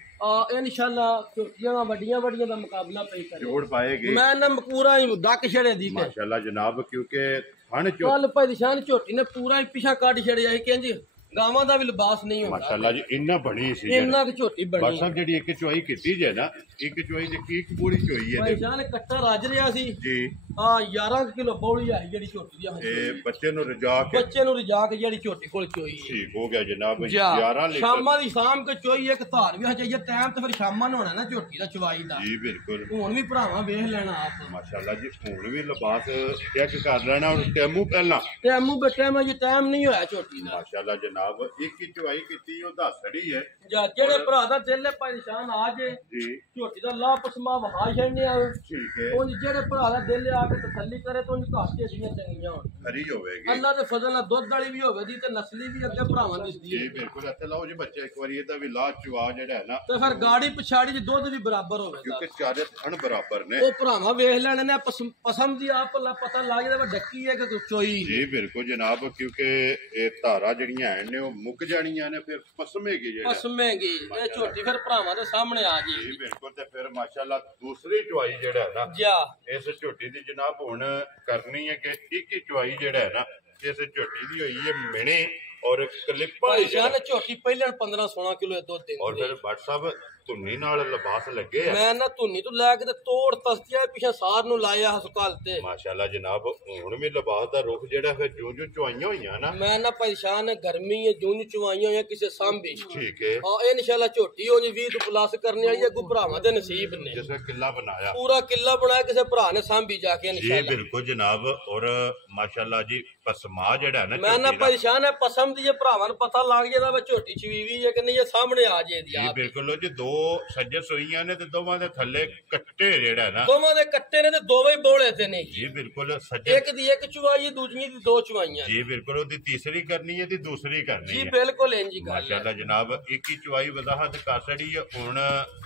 ਇਨਸ਼ਾਅੱਲਾ ਝੋਟੀਆਂ ਵੱਡੀਆਂ ਵੱਡੀਆਂ ਦਾ ਮੁਕਾਬਲਾ ਪਈ ਕਰੇ ਜੋੜ ਪਾਏਗੀ ਮੈਂ ਨਾ ਪੂਰਾ ਹੀ ਡੱਕ ਛੜੇ ਦੀ ਤੇ ਮਾਸ਼ਾਅੱਲਾ ਜਨਾਬ ਕਿਉਂਕਿ ਥਣ ਚੋ ਕੱਲ ਭਾਈ ਸ਼ਾਨ ਝੋਟੀ ਨੇ ਪੂਰਾ ਹੀ ਪਿਛਾ ਕੱਢ ਛੜਿਆ ਸੀ ਕਹਿੰਦੀ ਗਾਵਾਂ ਦਾ ਵੀ ਲਿਬਾਸ ਨਹੀਂ ਹੁੰਦਾ ਮਾਸ਼ਾਅੱਲਾ ਜੀ ਇੰਨਾ ਬਣੀ ਸੀ ਇੰਨਾ ਕਿ ਝੋਟੀ ਬਾਟ ਬਣੀ ਸਾਹਿਬ ਜਿਹੜੀ ਇੱਕ ਚੁਆਈ ਕੀਤੀ ਜੇ ਨਾ ਇੱਕ ਚੁਆਈ ਦੀ ਕੀ ਪੂਰੀ ਚੁਆਈ ਹੈ ਭਾਈ ਸ਼ਾਨ ਕੱਟਾ ਰੱਜ ਰਿਹਾ ਸੀ ਜੀ ਆ 11 ਕਿਲੋ ਬੌਲੀ ਆਈ ਜਿਹੜੀ ਝੋਟੀ ਦੀ ਇਹ ਬੱਚੇ ਨੂੰ ਰਜਾ ਕੇ ਬੱਚੇ ਨੂੰ ਰਜਾ ਕੇ ਜਿਹੜੀ ਝੋਟੀ ਕੋਲ ਚੋਈ ਠੀਕ ਹੋ ਗਿਆ ਜਨਾਬ 11 ਜਾ ਲੀਟਰ ਸ਼ਾਮਾਂ ਦੀ ਸ਼ਾਮ ਕੇ ਚੋਈ ਇੱਕ ਧਾਰ ਵੀ ਚਾਹੀਏ ਟਾਈਮ ਤੇ ਫਿਰ ਸ਼ਾਮਾਂ ਨੂੰ ਹੋਣਾ ਨਾ ਝੋਟੀ ਦਾ ਚਵਾਈ ਦਾ ਜੀ ਬਿਲਕੁਲ ਹੁਣ ਵੀ ਭਰਾਵਾਂ ਵੇਖ ਲੈਣਾ ਆਪ ਮਾਸ਼ਾਅੱਲਾ ਜੀ ਹੁਣ ਵੀ ਲਿਬਾਸ ਚੈੱਕ ਕਰ ਲੈਣਾ ਔਰ ਟੈਮੂ ਪਹਿਲਾਂ ਟਾਈਮੂ ਬੈਠੇ ਮੈਂ ਜੀ ਟਾਈਮ ਨਹੀਂ ਹੋਇਆ ਝੋਟੀ ਦਾ ਮਾਸ਼ਾਅੱਲਾ ਜਨਾਬ ਇੱਕ ਹੀ ਚੁਆਈ ਕੀਤੀ ਉਹ ਦੱਸੜੀ ਹੈ ਜਾਂ ਜਿਹੜੇ ਭਰਾ ਦਾ ਦਿਲ ਹੈ ਪਰੇਸ਼ਾਨ ਆ ਜੇ ਜੀ ਝੋਟੀ ਦਾ ਲਾਹ ਪਸਮਾ ਵਹਾ ਛੱਡਨੇ ਆ ਠੀਕ ਹੈ ਉਹ ਜਿਹੜੇ ਭਰਾ ਦਾ ਦਿਲ ਆ ਕੇ ਤਸੱਲੀ ਕਰੇ ਤਾਂ ਉਹਨੂੰ ਘਾਸ ਕੇ ਦੀਆਂ ਚੰਗੀਆਂ ਹੋਣ ਖਰੀ ਹੋਵੇਗੀ ਅੱਲਾ ਦੇ ਫਜ਼ਲ ਨਾਲ ਦੁੱਧ ਵਾਲੀ ਵੀ ਹੋਵੇ ਦੀ ਤੇ ਨਸਲੀ ਵੀ ਅੱਗੇ ਭਰਾਵਾਂ ਦੀ ਜੀ ਸੀ ਬਿਲਕੁਲ ਇੱਥੇ ਲਾਓ ਜੀ ਬੱਚੇ ਇੱਕ ਵਾਰੀ ਇਹਦਾ ਵੀ ਲਾ ਚੁਆ ਜਿਹੜਾ ਹੈ ਨਾ ਤੇ ਫਿਰ ਗਾੜੀ ਪਛਾੜੀ ਚ ਦੁੱਧ ਵੀ ਬਰਾਬਰ ਹੋਵੇ ਕਿਉਂਕਿ ਚਾਰੇ ਥਣ ਬਰਾਬਰ ਨੇ ਉਹ ਭਰਾਵਾਂ ਵੇਖ ਲੈਣੇ ਨੇ ਪਸਮ ਦੀ ਆਪ ਪਤਾ ਲੱਗ ਜਾਂਦਾ ਡੱਕੀ ਹੈ ਕਿ ਚੋਈ ਜੀ ਬਿਲਕੁਲ ਜਨਾਬ ਕਿਉਂਕਿ ਇਹ ਧਾਰਾ ਜਿਹੜੀਆਂ ਹਨ ਨੇ ਉਹ ਮੁੱਕ ਜਾਣੀਆਂ ਨੇ ਫਿਰ ਪਸਮੇਗੀ ਜਿਹੜਾ ਪਸਮੇਗੀ ਇਹ ਝੋਟੀ ਫਿਰ ਭਰਾਵਾਂ ਦੇ ਸਾਹਮਣੇ ਆ ਜੀ ਜੀ ਬਿਲਕੁਲ ਤੇ ਫਿਰ ਮਾਸ਼ਾਅੱਲਾ ਦੂਸਰੀ ਚੁਆਈ ਜਿਹੜਾ ਹੈ ਨਾ ਜਾ ਇਸ ਝੋਟੀ ਦੀ ਜਨਾਬ ਹੁਣ ਕਰਨੀ ਹੈ ਕਿ ਇੱਕ ਹੀ ਚੁਆਈ ਜਿਹੜਾ ਹੈ ਨਾ ਇਸ ਝੋਟੀ ਦੀ ਹੋਈ ਹੈ ਮਿਣੇ ਔਰ ਕਲਿੱਪਾਂ ਭਾਈ ਸ਼ਾਨ ਝੋਟੀ ਪਹਿਲਾਂ 15-16 ਕਿਲੋ ਦੁੱਧ ਔਰ ਦਿੰਦੀ ਫਿਰ ਬਾਟ ਸਾਹਿਬ ਧੁੰਨੀ ਨਾਲ ਲਿਬਾਸ ਲੱਗੇ ਆ ਮੈਂ ਨਾ ਧੁੰਨੀ ਤੋਂ ਲੈ ਕੇ ਤੇ ਤੋੜ ਤਸਤੀਆਂ ਪਿਛਾ ਸਾਰ ਨੂੰ ਲਾਇਆ ਹਸਪਤਾਲ ਤੇ ਮਾਸ਼ਾਅੱਲਾ ਜਨਾਬ ਹੁਣ ਵੀ ਲਿਬਾਸ ਦਾ ਰੁਖ ਜਿਹੜਾ ਫਿਰ ਜੋ ਚੁਆਈਆਂ ਹੋਈਆਂ ਨਾ ਮੈਂ ਨਾ ਪਰੇਸ਼ਾਨ ਗਰਮੀ ਹੈ ਜੂਨ ਚੁਆਈਆਂ ਹੋਈਆਂ ਕਿਸੇ ਸਾਂਭੀ ਠੀਕ ਹੈ ਹਾਂ ਇਹ ਇਨਸ਼ਾਅੱਲਾ ਝੋਟੀ ਹੋ ਜੀ 20 ਤੋਂ ਪਲੱਸ ਕਰਨੀ ਵਾਲੀ ਹੈ ਕੋਈ ਭਰਾਵਾਂ ਦੇ ਨਸੀਬ ਨੇ ਜਿਸ ਕਿਲਾ ਬਣਾਇਆ ਪੂਰਾ ਕਿੱਲਾ ਬਣਾਇਆ ਕਿਸੇ ਭਰਾ ਨੇ ਸਾਂਭੀ ਜਾ ਕੇ ਜੀ ਇਨਸ਼ਾਅੱਲਾ ਬਿਲਕੁਲ ਜਨਾਬ ਔਰ ਮਾਸ਼ਾਅੱਲਾ ਜੀ ਪਸਮਾ ਜਿਹੜਾ ਨਾ ਮੈਂ ਨਾ ਝੋਟੀ ਦਾ ਪਰੇਸ਼ਾਨ ਹੈ ਪਸਮ ਦੀ ਜੇ ਭਰਾਵਾਂ ਨੂੰ ਪਤਾ ਲੱਗ ਜਾਂਦਾ ਵਾ ਝੋਟੀ ਚਵੀਵੀ ਹੈ ਕਿ ਨਹੀਂ ਇਹ ਸਾਹਮਣੇ ਆ ਜੇ ਦੀ ਜੀ ਆਪ ਬਿਲਕੁਲ ਜੀ ਦੋ ਸੱਜੇ ਸੋਈਆਂ ਨੇ ਤੇ ਦੋਵਾਂ ਦੇ ਥੱਲੇ ਕੱਟੇ ਜਿਹੜਾ ਨਾ ਦੋਵਾਂ ਦੇ ਕੱਟੇ ਨੇ ਤੇ ਦੋਵੇਂ ਬੋਲੇ ਤੇ ਨੇ ਜੀ ਬਿਲਕੁਲ ਸੱਜੇ ਇੱਕ ਦੀ ਇੱਕ ਚੁਵਾਈ ਦੂਜੀ ਦੀ ਦੋ ਚੁਵਾਈਆਂ ਜੀ ਬਿਲਕੁਲ ਉਹਦੀ ਤੀਸਰੀ ਕਰਨੀ ਹੈ ਤੇ ਦੂਸਰੀ ਕਰਨੀ ਜੀ ਹੈ ਬਿਲਕੁਲ ਇੰਜ ਹੀ ਗੱਲ ਹੈ ਮਾਸ਼ਾਅੱਲਾ ਜਨਾਬ ਇੱਕ ਹੀ ਚੁਆਈ ਵਜ਼ਾਹਤ ਕਰ ਛੜੀ ਹੈ ਹੁਣ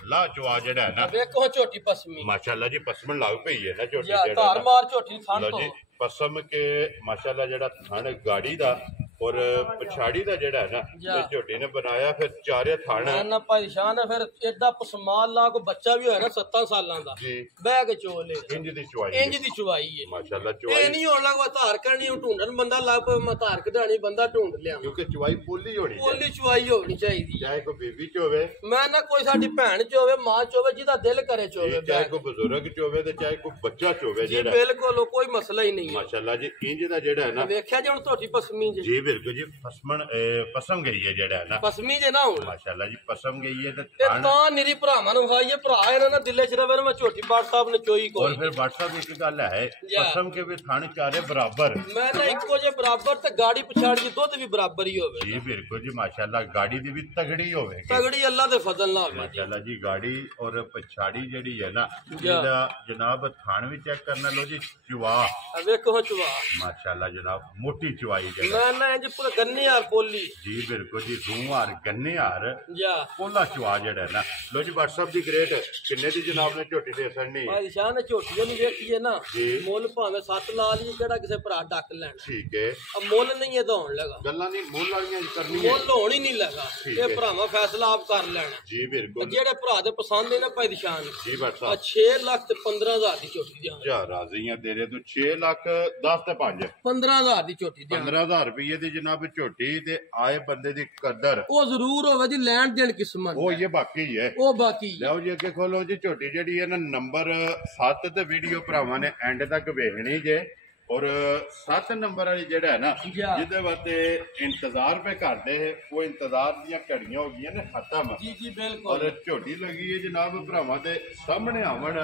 ਲਾ ਚੁਆ ਜਿਹੜਾ ਹੈ ਨਾ ਵੇਖੋ ਝੋਟੀ ਪਸਮੀ ਮਾਸ਼ਾਅੱਲਾ ਜੀ ਪਸਮਣ ਲੱਗ ਪਈ ਹੈ ਨਾ ਝੋਟੀ ਜਾਂ ਜਿਹੜਾ ਧਾਰ ਨਾ। ਮਾਰ ਝੋਟੀ ਨੂੰ ਥਣ ਲਓ ਤੋਂ ਜੀ ਪਸਮ ਕੇ ਮਾਸ਼ਾਅੱਲਾ ਜਿਹੜਾ ਥਣ ਗਾੜੀ ਦਾ ਔਰ ਪਛਾੜੀ ਦਾ ਜਿਹੜਾ ਹੈ ਨਾ ਜਾ। ਇਹ ਝੋਟੀ ਨੇ ਬਣਾਇਆ ਫਿਰ ਚਾਰੇ ਥਣ ਮੈਂ ਨਾ ਪਰੇਸ਼ਾਨ ਹੈ ਫਿਰ ਏਡਾ ਪਸਮਾਲ ਲਾ ਕੋ ਬੱਚਾ ਵੀ ਹੋਇਆ ਨਾ 7 ਸਾਲਾਂ ਦਾ ਜੀ ਬਹਿ ਕੇ ਚੋ ਲੈ ਇੰਜ ਦੀ ਚੁਆਈ ਇੰਜ ਦੀ ਚੁਵਾਈ ਹੈ ਮਾਸ਼ਾਅੱਲਾ ਇਹ ਚੁਆਈ ਨਹੀਂ ਹੋਣ ਲੱਗਾ ਧਾਰ ਕਰਨੀ ਉਹ ਢੂੰਡਣ ਬੰਦਾ ਲੱਗ ਪਏ ਮੈਂ ਧਾਰ ਕਢਾਣੀ ਬੰਦਾ ਢੂੰਡ ਲਿਆ ਕਿਉਂਕਿ ਚੁਆਈ ਪੋਲੀ ਹੋਣੀ ਚਾਹੀਦੀ ਪੋਲੀ ਚੁਵਾਈ ਹੋਣੀ ਚਾਹੀਦੀ ਚਾਹੇ ਕੋਈ ਬੀਬੀ ਚ ਹੋਵੇ ਮੈਂ ਨਾ ਕੋਈ ਸਾਡੀ ਭੈਣ ਚ ਹੋਵੇ ਮਾਂ ਚ ਹੋਵੇ ਜਿਹਦਾ ਦਿਲ ਕਰੇ ਚ ਹੋਵੇ ਚਾਹੇ ਕੋਈ ਬਜ਼ੁਰਗ ਚ ਹੋਵੇ ਤੇ ਚਾਹੇ ਕੋਈ ਬੱਚਾ ਚ ਹੋਵੇ ਜੀ ਜਿਹੜਾ ਬਿਲਕੁਲ ਉਹ ਕੋਈ ਮਸਲਾ ਹੀ ਨਹੀਂ ਹੈ ਮਾਸ਼ਾਅੱਲਾ ਜੀ ਇੰਜ ਦਾ ਜਿਹੜਾ ਹੈ ਨਾ ਵੇਖਿਆ ਜੇ ਹੁਣ ਤੁਹਾਡੀ ਪਸਮੀ ਜੇ ਜੀ ਬਿਲਕੁਲ ਜੀ ਪਸਮ ਗਈ ਹੈ ਜਿਹੜਾ ਹੈ ਨਾ ਪਸਮੀ ਜੇ ਨਾ ਹੁਣ ਮਾਸ਼ਾਅੱਲਾ ਜੀ ਪਸਮ ਗਈ ਹੈ ਤੇ ਇਹ ਥਣ ਤਾਂ ਨਿਰੀ ਭਰਾਵਾਂ ਨੂੰ ਖਾਈਏ ਭਰਾ ਇਹਨਾਂ ਨੇ ਦਿਲੇ ਚ ਰਵੇ ਮੈਂ ਝੋਟੀ ਬਾਟ ਸਾਹਿਬ ਨੇ ਚੋਈ और ਕੋਈ फिर व्हाट्सएप एक गल है जा। पसम के भी थाने चारे बराबर ਮੈਂ ਨਾ ਇੱਕੋ ਜੇ ਬਰਾਬਰ ਤੇ ਗਾੜੀ ਪਛਾੜੀ ਚ ਦੁੱਧ ਵੀ ਬਰਾਬਰ ਹੀ ਹੋਵੇ जी बिल्कुल जी माशाल्लाह गाड़ी दी भी तगड़ी होवेगी ਤਗੜੀ ਅੱਲਾ ਦੇ ਫਜ਼ਲ ਨਾਲ ਹੋਵੇ माशाल्लाह जी गाड़ी और पछाड़ी जेड़ी है ना जा। ਇਹਦਾ जनाब थान भी चेक करना लो जी चुवा ਆ ਵੇਖੋ ਹਾਂ ਚੁਵਾ माशाल्लाह जनाब मोटी चुवाई जेड़ा ਮੈਂ ਨਾ ਇੰਜ ਪੂਰਾ ਗੰਨੇ ਯਾਰ ਬੋਲੀ जी बिल्कुल जी रूह हार गन्ने हार ਜਾ पोला चुवा जेड़ा है ना लो जी व्हाट्सएप दी ग्रेट किन्ने दी जनाब ने झोटी दे सड़नी ਭਾਈ ਸ਼ਾਹ ਨੇ ਝੋਟੀਆਂ ਨੂੰ ਵੇਖੀਏ ਨਾ ਜੀ। ਮੁੱਲ ਭਾਵੇਂ 7 ਲਾ ਲਈ ਕਿਹੜਾ ਕਿਸੇ ਭਰਾ ਡੱਕ ਲੈਣ ठीक है ਆ ਮੁੱਲ ਨਹੀਂ ਇਹ ਦੌਣ ਲਗਾ गल्लां नहीं मोल वालियां करनी है ਮੁੱਲ ਹੋਣ ਹੀ ਨਹੀਂ ਲਗਾ ਠੀਕ ਇਹ ਹੈ। ਭਰਾਵਾਂ ਫੈਸਲਾ ਆਪ ਕਰ ਲੈਣਾ जी बिल्कुल ਜਿਹੜੇ ਭਰਾ ਦੇ ਪਸੰਦ ਹੈ ਨਾ ਭਾਈ ਸ਼ਾਹ ਨੂੰ जी ਆ व्हाट्सएप 6 ਲੱਖ ਤੇ 15000 ਦੀ ਝੋਟੀ ਦਿਆਂ ਜਾ ਰਾਜ਼ੀਆਂ ਤੇਰੇ ਤੋਂ 6 ਲੱਖ 10 ਤੇ 5 15000 ਦੀ ਝੋਟੀ ਦਿਆਂ 15000 ਰੁਪਏ ਦੀ ਜਨਾਬ ਝੋਟੀ ਤੇ ਆਏ ਬੰਦੇ ਦੀ ਕਦਰ ਉਹ ਜ਼ਰੂਰ ਹੋਵੇ ਜੀ ਲੈਣ ਦੇਣ ਕਿਸਮਤ ਉਹ ਇਹ ਬਾਕੀ ਹੈ ਉਹ ਬਾਕੀ ਲਓ ਜੀ ਅੱਗੇ ਖੋਲੋ ਜੀ ਝੋਟੀ ਜਿਹੜੀ ਹੈ ਨਾ ਨੰਬਰ 7 ਤੇ ਵੀਡੀਓ ਭਰਾਵਾਂ ਨੇ ਐਂਡ ਤੱਕ ਵੇਖਣੀ ਜੇ ਔਰ 7 ਨੰਬਰ ਵਾਲੀ ਜਿਹੜਾ ਹੈ ਨਾ ਜਾ। ਜਿਹਦੇ ਵਾਸਤੇ ਇੰਤਜ਼ਾਰ ਪੇ ਕਰਦੇ ਹੈ ਉਹ ਇੰਤਜ਼ਾਰ ਦੀਆਂ ਘੜੀਆਂ ਹੋ ਗਈਆਂ ਨੇ ਖਤਮ। ਜੀ ਜੀ ਬਿਲਕੁਲ। ਔਰ ਝੋਟੀ ਲੱਗੀ ਹੈ ਜਨਾਬ ਭਰਾਵਾਂ ਦੇ ਸਾਹਮਣੇ ਆਵਣ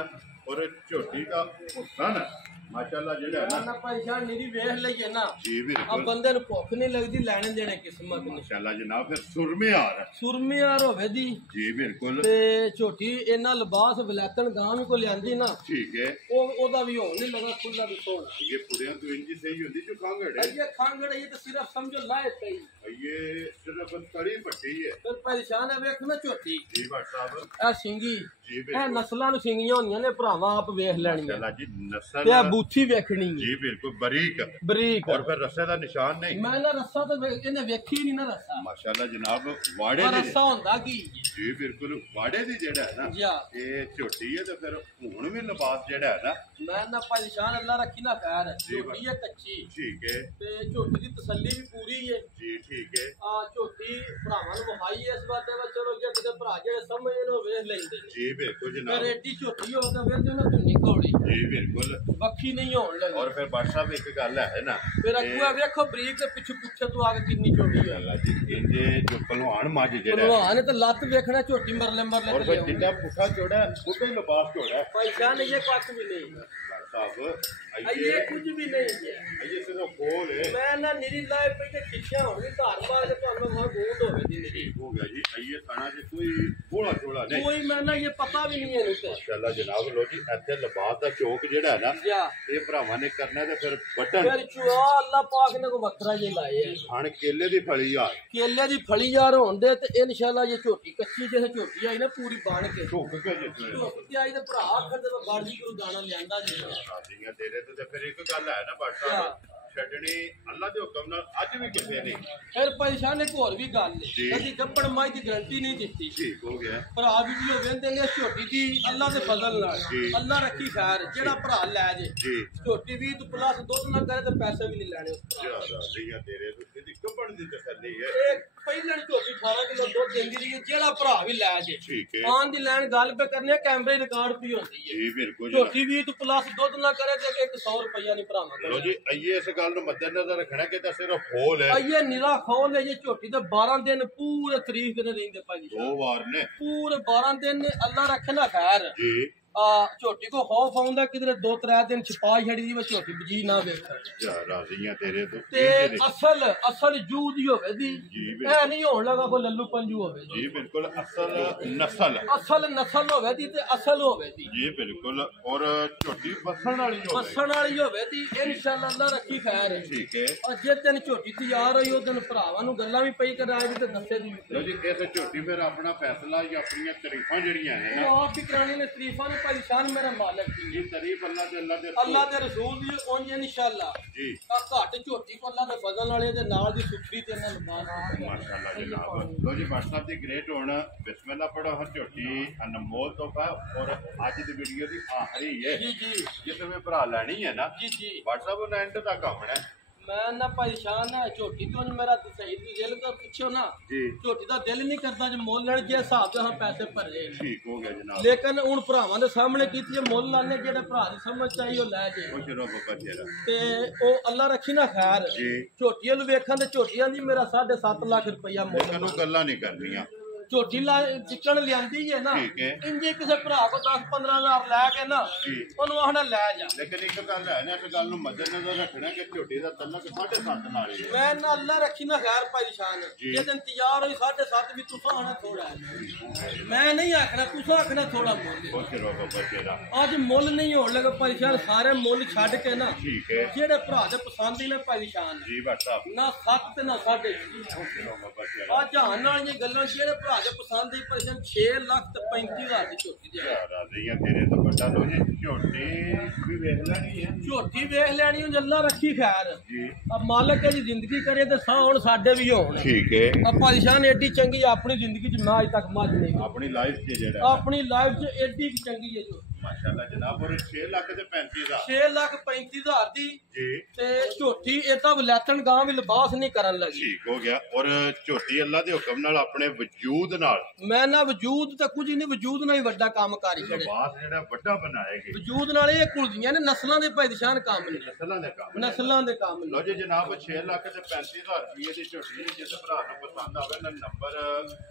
ਔਰ ਝੋਟੀ ਦਾ ਹੁਸਨ ਮਾਸ਼ਾਅੱਲਾ ਜਿਹੜਾ ਹੈ ਨਾ ਪਰੇਸ਼ਾਨ ਨਿਰੀ ਵੇਖ ਲਈਏ ਨਾ ਜੀ ਆ ਬਿਲਕੁਲ ਬੰਦੇ ਨੂੰ ਭੁੱਖ ਨਹੀਂ ਲੱਗਦੀ ਲੈਣੇ ਦੇਣੇ ਕਿਸਮਤ ਨੇ। ਮਾਸ਼ਾਅੱਲਾ ਜਨਾਬ ਫਿਰ ਸੁਰਮਿਆਰ ਸੁਰਮਿਆਰ ਹੋਵੇ ਦੀ ਜੀ ਬਿਲਕੁਲ ਤੇ ਝੋਟੀ ਇਹਨਾਂ ਲਿਬਾਸ ਵਲੈਤਨ ਗਾਂ ਵੀ ਕੋ ਲਿਆਂਦੀ ਨਾ ਠੀਕ ਹੈ। ਉਹਦਾ ਵੀ ਹੋਣ ਨਹੀਂ ਲੱਗਾ ਖੁੱਲਾ ਵੀ ਸੋਹਣਾ। ये पुरियां तो इनकी सही होती जो खांगड़ है ये खांगड़ है, ये तो सिर्फ समझो लाए सही ये सिर्फ कड़ी पट्टी है फिर परेशान है वेख ना ਝੋਟੀ जी भाई साहब ਇਹ ਸਿੰਗੀ जी ਇਹ बिल्कुल ਨਸਲਾਂ ਨੂੰ ਸਿੰਗੀਆਂ ਹੁੰਦੀਆਂ ਨੇ ਭਰਾਵਾ ਆਪ ਵੇਖ ਲੈਣੀਆਂ चला जी ਤੇ नस्ल ਇਹ ਬੂਥੀ ਵੇਖਣੀ ਹੈ जी बिल्कुल बरीक ਬਰੀਕ। और फिर रस्से का निशान नहीं ਮੈਂ ਨਾ ਰੱਸਾ ਤੇ ਇਹਨੇ ਵੇਖੀ ਨਹੀਂ ਨਾ ਰੱਸਾ माशाल्लाह जनाब वाड़े ਪਰ दी ਰੱਸਾ ਹੁੰਦਾ ਕੀ जी बिल्कुल वाड़े दी जेड़ा है ना जा ये झोटी है तो फिर हुण भी लिबास जेड़ा है ना ਮੈਂ ਨਾ ਪਰੇਸ਼ਾਨ ਅੱਲਾ ਰੱਖੀ ਨਾ ਖੈਰ ਜੀ ਝੋਟੀ ਹੈ ਕੱਚੀ ठीक है ਤੇ ਝੋਟੀ ਦੀ ਤਸੱਲੀ ਵੀ ਪੂਰੀ ਹੈ। जी ठीक है ਆ ਝੋਟੀ ਭਰਾਵਾਂ ਨੂੰ ਵਹਾਈ ਇਸ ਵਾਤੇ ਵਾ ਚਲੋ ਜੇ ਕਿਤੇ ਭਰਾ ਜਿਹੜੇ ਸਮਝੇ ਨੂੰ ਵੇਖ ਲੈਂਦੇ ਨੇ जी बिल्कुल ਫਿਰ जनाब ਏਡੀ ਝੋਟੀ ਹੋ ਤਾਂ ਫਿਰ ਉਹਨਾਂ ਤੋਂ ਨਿਕੌੜੀ जी बिल्कुल ਵੱਖੀ ਨਹੀਂ ਹੋਣ ਲੱਗੀ। और फिर बादशाह साहब एक गल है ना ਫਿਰ ਅੱਗੂਆ ਵੇਖੋ ਬਰੀਕ ਤੇ ਪਿੱਛੇ ਪੁੱਛੇ ਤੋਂ ਆ ਕੇ ਕਿੰਨੀ ਚੌੜੀ ਹੈ। अल्लाह जी इनके जो पहलवान माज जेड़ा है ਭਲਵਾਨ ਤੇ ਲੱਤ ਵੇਖਣਾ ਝੋਟੀ ਮਰਲੇ और ਮਰਲੇ फिर ਤੇ जितना पुठा चौड़ा है उसका ही लिबास चौड़ा है पैसा नहीं ये कुछ भी नहीं साहब ये कुछ भी नहीं है। ये सिर्फ खोल है मैं ना निरी लाए पे ते खिच्चा होगी धार बार ते ਤੁਹਾਨੂੰ ਵਹਾਂ ਗੂੰਦ ਹੋਵੇ ਦੀ ਨਿਰੀ हो गया जी ये खाना से कोई थोड़ा थोड़ा नहीं ਕੋਈ ਮੈਂ ਨਾ ਇਹ ਪਤਾ ਵੀ ਨਹੀਂ ਇਹਨੂੰ ਤੇ माशाल्लाह जनाब लो जी ਇੱਥੇ ਲਿਬਾਸ ਦਾ ਚੌਕ ਜਿਹੜਾ ਹੈ ਨਾ ਜਾ ਇਹ ਭਰਾਵਾਂ ਨੇ ਕਰਨਾ ਤੇ ਫਿਰ ਬਟਨ ਫਿਰ ਚੁਆ ਅੱਲਾ ਪਾਕ ਨੇ ਕੋ ਵੱਖਰਾ ਜੇ ਲਾਏ ਆ ਖਾਣ ਕੇਲੇ ਦੀ ਫਲੀ ਯਾਰ ਕੇਲੇ ਦੀ ਫਲੀ ਯਾਰ ਹੁੰਦੇ ਤੇ ਇਨਸ਼ਾਅੱਲਾ ਇਹ ਝੋਟੀ ਕੱਚੀ ਜਿਹੇ ਝੋਟੀ ਆਈ ਨਾ ਪੂਰੀ ਬਣ ਕੇ ਝੁੱਕ ਕੇ ਜਿੱਥੇ ਝੋਕ ਤੇ ਆਈ ਤੇ ਭਰਾ ਆਖਰ ਤੇ ਬਾੜੀ ਕੋ ਦਾਣਾ ਲਿਆਂਦਾ ਜੀ ਰਾਜ਼ੀਆਂ ਤੇਰੇ ਤੇ ਫਿਰ ਇੱਕ ਗੱਲ ਹੈ ਨਾ ਬਾਦਸ਼ਾਹ ਛੱਡਣੀ ਅੱਲਾ ਦੇ ਹੁਕਮ ਨਾਲ ਅੱਜ ਵੀ ਕਿਸੇ ਨੇ ਫਿਰ ਪਰੇਸ਼ਾਨ ਇੱਕ ਹੋਰ ਵੀ ਗੱਲ ਜੀ। ਹੈ ਅਸੀਂ ਗੱਪੜ ਮਾਈ ਦੀ ਗਰੰਟੀ ਨਹੀਂ ਦਿੱਤੀ ਠੀਕ ਹੋ ਗਿਆ ਭਰਾ ਵੀਡੀਓ ਵੇਖਦੇ ਨੇ ਝੋਟੀ ਦੀ ਅੱਲਾ ਦੇ ਫਜ਼ਲ ਨਾਲ ਜੀ। ਅੱਲਾ ਰੱਖੀ ਖੈਰ ਜਿਹੜਾ ਭਰਾ ਲੈ ਜੇ ਜੀ ਝੋਟੀ 20 ਤੋਂ ਪਲੱਸ ਦੁੱਧ ਨਾ ਕਰੇ ਤੇ ਪੈਸੇ ਵੀ ਨਹੀਂ ਲੈਣੇ ਉਸ ਭਰਾ ਜਾ ਰਾਜ਼ੀਆਂ ਤੇਰੇ ਤੇ ਇਹਦੀ ਕੱਪੜ ਦੀ ਤਸੱਲੀ ਹੈ ਇਹ ਪਹਿਲਾਂ ਝੋਟੀ 18 ਕਿਲੋ ਦੁੱਧ ਦਿੰਦੀ ਰਹੀ ਹੈ, ਜਿਹੜਾ ਭਰਾ ਵੀ ਲੈ ਜੇ ਠੀਕ ਹੈ ਆਨ ਦੀ ਲੈਣ ਗੱਲ ਪੇ ਕਰਨੀ ਹੈ ਕੈਮਰੇ ਰਿਕਾਰਡ ਵੀ ਹੁੰਦੀ ਹੈ ਜੀ ਬਿਲਕੁਲ ਜਨਾਬ। ਝੋਟੀ 20 ਤੋਂ ਪਲੱਸ ਦੁੱਧ ਨਾ ਕਰੇ ਤੇ 100 ਰੁਪਇਆ ਨਹੀਂ ਭਰਾਵਾਂ ਲੋ ਜੀ ਆਈਏ ਇਸ ਗੱਲ ਨੂੰ ਮੱਦੇਨਜ਼ਰ ਰੱਖਣਾ ਕਿ ਤਾਂ ਸਿਰਫ ਹੋਲ ਹੈ ਆਈਏ ਨਿਰਾ ਖੋਲ ਹੈ ਇਹ ਝੋਟੀ ਦੇ 12 ਦਿਨ ਪੂਰੇ ਤਰੀਕ ਦੇ ਰਹਿੰਦੇ ਭਾਜੀ ਦੋ ਵਾਰ ਨੇ ਪੂਰੇ 12 ਦਿਨ ਨੇ ਅੱਲਾ ਰੱਖੇ ਨਾ ਖੈਰ ਜੀ ਆ ਝੋਟੀ ਕੋ ਖੌਫ ਆਉਂਦਾ ਕਿਧਰੇ 2-3 ਦਿਨ ਛਪਾ ਛੜੀ ਦੀ ਝੋਟੀ ਬਜੀ ਨਾ ਵੇਖ ਜਾ ਰਾਜ਼ੀਆਂ ਤੇਰੇ ਤੋਂ ਤੇ ਅਸਲ ਜੂ ਦੀ ਹੋਵੇ ਦੀ ਜੀ ਇਹ ਨਹੀਂ ਹੋਣ ਲੱਗਾ ਕੋ ਲੱਲੂ ਪੰਜੂ ਹੋਵੇ ਜੀ ਬਿਲਕੁਲ ਨਸਲ ਅਸਲ ਨਸਲ ਹੋਵੇ ਦੀ ਤੇ ਅਸਲ ਹੋਵੇ ਦੀ ਜੀ ਬਿਲਕੁਲ ਔਰ ਝੋਟੀ ਬਸਣ ਵਾਲੀ ਹੋਵੇ ਬਸਣ ਵਾਲੀ ਹੋਵੇ ਦੀ ਇਨਸ਼ਾਅੱਲਾ ਅੱਲਾ ਰੱਖੀ ਖੈਰ ਠੀਕ ਹੈ ਔਰ ਜੇ ਤੈਨੂੰ ਝੋਟੀ ਤਿਆਰ ਹੋਈ ਉਹ ਦਿਨ ਭਰਾਵਾਂ ਨੂੰ ਗੱਲਾਂ ਵੀ ਪਈ ਕਰਾਏ ਵੀ ਤੇ ਦੱਸੇ ਦੀ ਲੋ ਜੀ ਇਸ ਝੋਟੀ ਫਿਰ ਆਪਣਾ ਫੈਸਲਾ ਜਾਂ ਆਪਣੀਆਂ ਤਾਰੀਫਾਂ ਜਿਹੜੀਆਂ ਹੈ ਨਾ ਉਹ ਆਪ ਹੀ ਕਰਾਣੀ ਨੇ ਤਰੀਫਾਂ ਨੇ ਪਰੇਸ਼ਾਨ ਮੇਰਾ ਮਾਲਕ ਦੀ ਇਹ ਤਾਰੀਫ ਅੱਲਾ ਦੇ ਅੱਲਾ ਦੇ ਰਸੂਲ ਦੀ ਉਂਝ ਇਨਸ਼ਾਅੱਲਾ ਜੀ ਆ ਘੱਟ ਝੋਟੀ ਕੋ ਅੱਲਾ ਦੇ ਫਜ਼ਲ ਵਾਲੇ ਦੇ ਨਾਲ ਦੀ ਸੁਖਰੀ ਤੇ ਇਹਨਾਂ ਲਬਾਸ ਮਾਸ਼ਾਅੱਲਾ ਜਨਾਬ ਲੋ ਜੀ WhatsApp ਦੀ ਗ੍ਰੇਟ ਹੋਣ ਬਿਸਮਿਲ੍ਲਾ ਪੜੋ ਹਰ ਝੋਟੀ ਅਨਮੋਲ ਤੋਹਫਾ ਔਰ ਅੱਜ ਦੀ ਵੀਡੀਓ ਦੀ ਆਖਰੀ ਹੈ ਜੀ ਜੀ ਜਿਸ ਵਿੱਚ ਭਰਾ ਲੈਣੀ ਹੈ ਨਾ ਜੀ ਜੀ WhatsApp ਨਾਲ ਐਂਡ ਤੱਕ ਆਉਣਾ ਹੈ ਮੈਂ ਨਾ ਪਰੇਸ਼ਾਨ ਹੈ ਝੋਟੀ ਤੋਂ ਮੇਰਾ ਸਹੀ ਦੀ ਦਿਲ ਕਰ ਪੁੱਛੋ ਨਾ ਜੀ ਝੋਟੀ ਦਾ ਦਿਲ ਨਹੀਂ ਕਰਦਾ ਜੇ ਮੁੱਲ ਲੈਣ ਜੇ ਹਿਸਾਬ ਤੇ ਹਾਂ ਪੈਸੇ ਭਰੇ ਠੀਕ ਹੋ ਗਿਆ ਜਨਾਬ ਲੇਕਿਨ ਹੁਣ ਭਰਾਵਾਂ ਦੇ ਸਾਹਮਣੇ ਕੀਤੀ ਜੇ ਮੁੱਲ ਲਾਣੇ ਜਿਹੜੇ ਭਰਾ ਦੀ ਸਮਝ ਚਾਹੀ ਉਹ ਲੈ ਜੇ ਖੁਸ਼ ਰਹੋ ਬੱਬਾ ਤੇਰਾ ਤੇ ਉਹ ਅੱਲਾ ਰੱਖੀ ਨਾ ਖੈਰ ਜੀ ਝੋਟੀਆਂ ਨੂੰ ਵੇਖਾਂ ਤੇ ਝੋਟੀਆਂ ਦੀ ਮੇਰਾ 7.5 ਲੱਖ ਰੁਪਇਆ ਮੁੱਲ ਲੇਕਿਨ ਉਹ ਗੱਲਾਂ ਨਹੀਂ ਕਰਨੀਆਂ ਝੋਟੀ ਚਿੱਕਣ ਲਿਆਂਦੀ ਹੈ ਨਾ ਠੀਕ ਹੈ ਇੰਜੇ ਕਿਸੇ ਭਰਾ ਕੋ 10-15,000 ਲੈ ਕੇ ਨਾ ਜੀ ਉਹਨੂੰ ਆਹਣਾ ਲੈ ਜਾ ਲੇਕਿਨ ਇੱਕ ਗੱਲ ਹੈ ਨਾ ਇਸ ਗੱਲ ਨੂੰ ਮੱਦੇਨਜ਼ਰ ਰੱਖਣਾ ਕਿ ਝੋਟੀ ਦਾ ਤਲਕ 7.5 ਨਾਲ ਹੀ ਹੈ ਮੈਂ ਨਾ ਅੱਲਾ ਰੱਖੀ ਨਾ ਖੈਰ ਪਰੇਸ਼ਾਨ ਜੀ। ਜੇ ਦਿਨ ਤਿਆਰ ਹੋਈ 7.5 ਵੀ ਤੁਸੀਂ ਆਹਣਾ ਥੋੜਾ ਮੈਂ ਨਹੀਂ ਆਖਣਾ ਤੁਸੀਂ ਆਖਣਾ ਥੋੜਾ ਮੁੱਲ ਖੁਸ਼ ਰਹੋ ਬੱਬਾ ਤੇਰਾ ਅੱਜ ਮੁੱਲ ਨਹੀਂ ਹੋਣ ਲੱਗਾ ਪਰੇਸ਼ਾਨ ਸਾਰੇ ਮੁੱਲ ਛੱਡ ਕੇ ਨਾ ਠੀਕ ਹੈ ਜਿਹੜੇ ਭਰਾ ਦੇ ਪਸੰਦ ਹੀ ਨੇ ਪਰੇਸ਼ਾਨ ਜੀ WhatsApp ਨਾ 7 ਤੇ ਨਾ 6.5 ਖੁਸ਼ ਰਹੋ ਬੱਬਾ ਤੇਰਾ ਆ ਜਹਾਨ ਨਾਲ ਇਹ ਗੱਲਾਂ ਜਿਹੜੇ ਭਰਾ ਦੇ ਪਸੰਦ ਦੀ ਪਰੇਸ਼ਾਨ 6 ਲੱਖ ਤੇ 35,000 ਦੀ ਝੋਟੀ ਦੀ ਆ। ਰਾਜ਼ੀਆਂ ਤੇਰੇ ਤੋਂ ਵੱਡਾ ਲੋ ਜੀ ਝੋਟੀ ਵੀ ਵੇਖ ਲੈਣੀ ਹੈ ਝੋਟੀ ਵੇਖ ਲੈਣੀ ਉਹ ਅੱਲਾ ਰੱਖੀ ਖੈਰ ਜੀ ਆ ਮਾਲਕ ਦੀ ਜ਼ਿੰਦਗੀ ਕਰੇ ਤੇ ਸਾਹ ਹੁਣ ਸਾਡੇ ਵੀ ਹੋਣ ਠੀਕ ਹੈ ਆ ਪਰੇਸ਼ਾਨ ਏਡੀ ਚੰਗੀ ਆਪਣੀ ਜ਼ਿੰਦਗੀ 'ਚ ਮੈਂ ਅੱਜ ਤੱਕ ਮੱਝ ਨਹੀਂ ਆਪਣੀ ਲਾਈਫ 'ਚ ਜਿਹੜਾ ਆਪਣੀ ਲਾਈਫ 'ਚ ਏਡੀ ਕੁ ਚੰਗੀ ਹੈ ਜੋ ਮਾਸ਼ਾਅੱਲਾ ਜਨਾਬ ਔਰ 6 ਲੱਖ ਤੇ 35,000 6 ਲੱਖ 35,000 ਦੀ ਜੀ ਤੇ ਝੋਟੀ ਇਹ ਤਾਂ ਵਲੈਤਨ ਗਾਂ ਵੀ ਲਿਬਾਸ ਨਹੀਂ ਕਰਨ ਲੱਗੀ ਠੀਕ ਹੋ ਗਿਆ ਔਰ ਝੋਟੀ ਅੱਲਾ ਦੇ ਹੁਕਮ ਨਾਲ ਆਪਣੇ ਵਜੂਦ ਵਜੂਦ ਨਾਲ ਮੈਂ ਨਾ ਵਜੂਦ ਤਾਂ ਕੁਝ ਨਹੀਂ, ਵਜੂਦ ਨਾਲ ਹੀ ਵੱਡਾ ਕੰਮ ਕਰੀ ਛੜੇ। ਬਾਸ ਜਿਹੜਾ ਵੱਡਾ ਬਣਾਏਗੀ ਵਜੂਦ ਨਾਲ ਇਹ ਘੁਲਦੀਆਂ ਨੇ, ਨਸਲਾਂ ਦੇ ਪੈਦਸ਼ਾਨ ਕੰਮ ਨੇ, ਨਸਲਾਂ ਦੇ ਕੰਮ ਨਸਲਾਂ ਦੇ ਕੰਮ ਨੇ। ਲੋ ਜੀ ਜਨਾਬ 6 ਲੱਖ ਤੇ 35,000 ਰੁਪਏ ਦੀ ਝੋਟੀ ਜਿਸ ਭਰਾ ਨੂੰ ਪਸੰਦ ਆਵੇ ਨਾ ਨੰਬਰ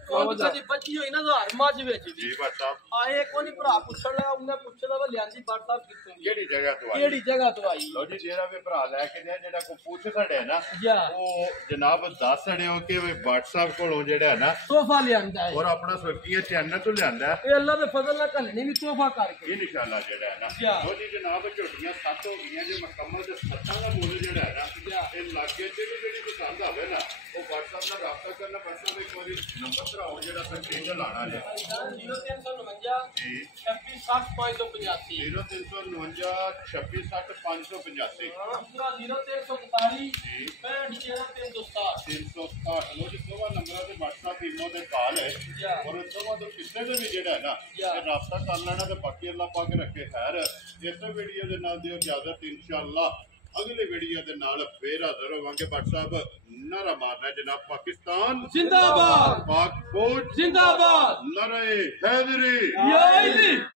ਉਹ ਕਦੀ ਬੱਚੀ ਹੋਈ ਨਾ ਹਜ਼ਾਰ ਮੱਝ ਵਿੱਚ ਜੀ ਬਟ ਸਾਹਿਬ ਆਏ ਕੋਈ ਭਰਾ ਪੁੱਛਣ ਲਿਆ, ਉਹਨੇ ਪੁੱਛਣਾ ਵਾ ਲਿਆਂਦੀ ਬਟ ਸਾਹਿਬ ਕਿੱਥੋਂ ਕਿਹੜੀ ਜਗ੍ਹਾ ਤੋਂ ਆਈ, ਕਿਹੜੀ ਜਗ੍ਹਾ ਤੋਂ ਆਈ। ਲੋ ਜੀ ਜਿਹੜਾ ਵੀ ਭਰਾ ਲੈ ਕੇ ਗਿਆ ਜਿਹੜਾ ਕੋ ਪੁੱਛ ਖੜਿਆ ਨਾ ਜਾ ਉਹ ਜਨਾਬ ਦੱਸ ਛੜਿਓ ਕਿ ਵੀ WhatsApp ਕੋਲੋਂ ਜਿਹੜਾ ਹੈ ਨਾ ਤੋਹਫਾ ਲਿਆਂਦਾ ਹੈ, ਔਰ ਆਪਣਾ ਸੁਰਖੀਆ ਚੈਨਲ ਤੋਂ ਲਿਆਂਦਾ ਹੈ। ਇਹ ਅੱਲਾ ਦੇ ਫਜ਼ਲ ਨਾਲ ਘੱਲਣੀ ਵੀ ਤੋਹਫਾ ਕਰਕੇ। ਇਹ ਇਨਸ਼ਾਅੱਲਾ ਜਿਹੜਾ ਹੈ ਜਾ। ਨਾ ਲੋ ਜੀ ਜਨਾਬ ਝੋਟੀਆਂ 7 ਹੋ ਗਈਆਂ ਜੇ ਮੁਕੰਮਲ ਤੇ 7 ਦਾ ਮੁੱਲ ਜਿਹੜਾ ਹੈ ਜਾ। ਨਾ ਇਹ ਲਾਗੇ ਤੇ ਵੀ ਜਿਹੜੀ ਪਸੰਦ ਆਵੇ ਨਾ ਉਹ WhatsApp ਨਾਲ ਰਾਬਤਾ ਕਰਨਾ। WhatsApp ਇੱਕ ਵਾਰੀ ਨੰਬਰ ਭਰਾਓ ਜਿਹੜਾ ਫਿਰ ਟੇਬਲ ਲਾਣਾ ਜੇ 0349 ਜੀ 2660 585 0349 2660 585 ਦੂਸਰਾ 0347 ਜੀ 651360 360 ਲੋ ਜੀ ਦੋਵਾਂ ਨੰਬਰਾਂ ਤੇ WhatsApp ਈਮੋ ਤੇ ਕਾਲ ਹੈ ਜਾ। ਔਰ ਦੋਵਾਂ ਤੋਂ ਕਿਸੇ ਦੇ ਵੀ ਜਿਹੜਾ ਹੈ ਨਾ ਜਾ। ਇਹ ਰਾਬਤਾ ਕਰ ਲੈਣਾ ਤੇ ਬਾਕੀ ਅੱਲਾਹ ਪਾਕ ਰੱਖੇ ਖੈਰ। ਇਸੇ ਵੀਡੀਓ ਦੇ ਨਾਲ ਦਿਓ ਇਜਾਜ਼ਤ ਇਨਸ਼ਾਅੱਲਾ ਅਗਲੇ ਵੀਡੀਓ ਦੇ ਨਾਲ ਫੇਰ ਹਾਜ਼ਰ ਹੋਵਾਂਗੇ। ਭੱਟ ਸਾਹਿਬ ਨਾਰਾ ਮਾਰਨਾ ਜਨਾਬ ਪਾਕਿਸਤਾਨ ਜ਼ਿੰਦਾਬਾਦ, ਪਾਕ ਫੌਜ ਜ਼ਿੰਦਾਬਾਦ, ਨਾਰੇ ਹੈਦਰੀ ਯਾ ਅਲੀ।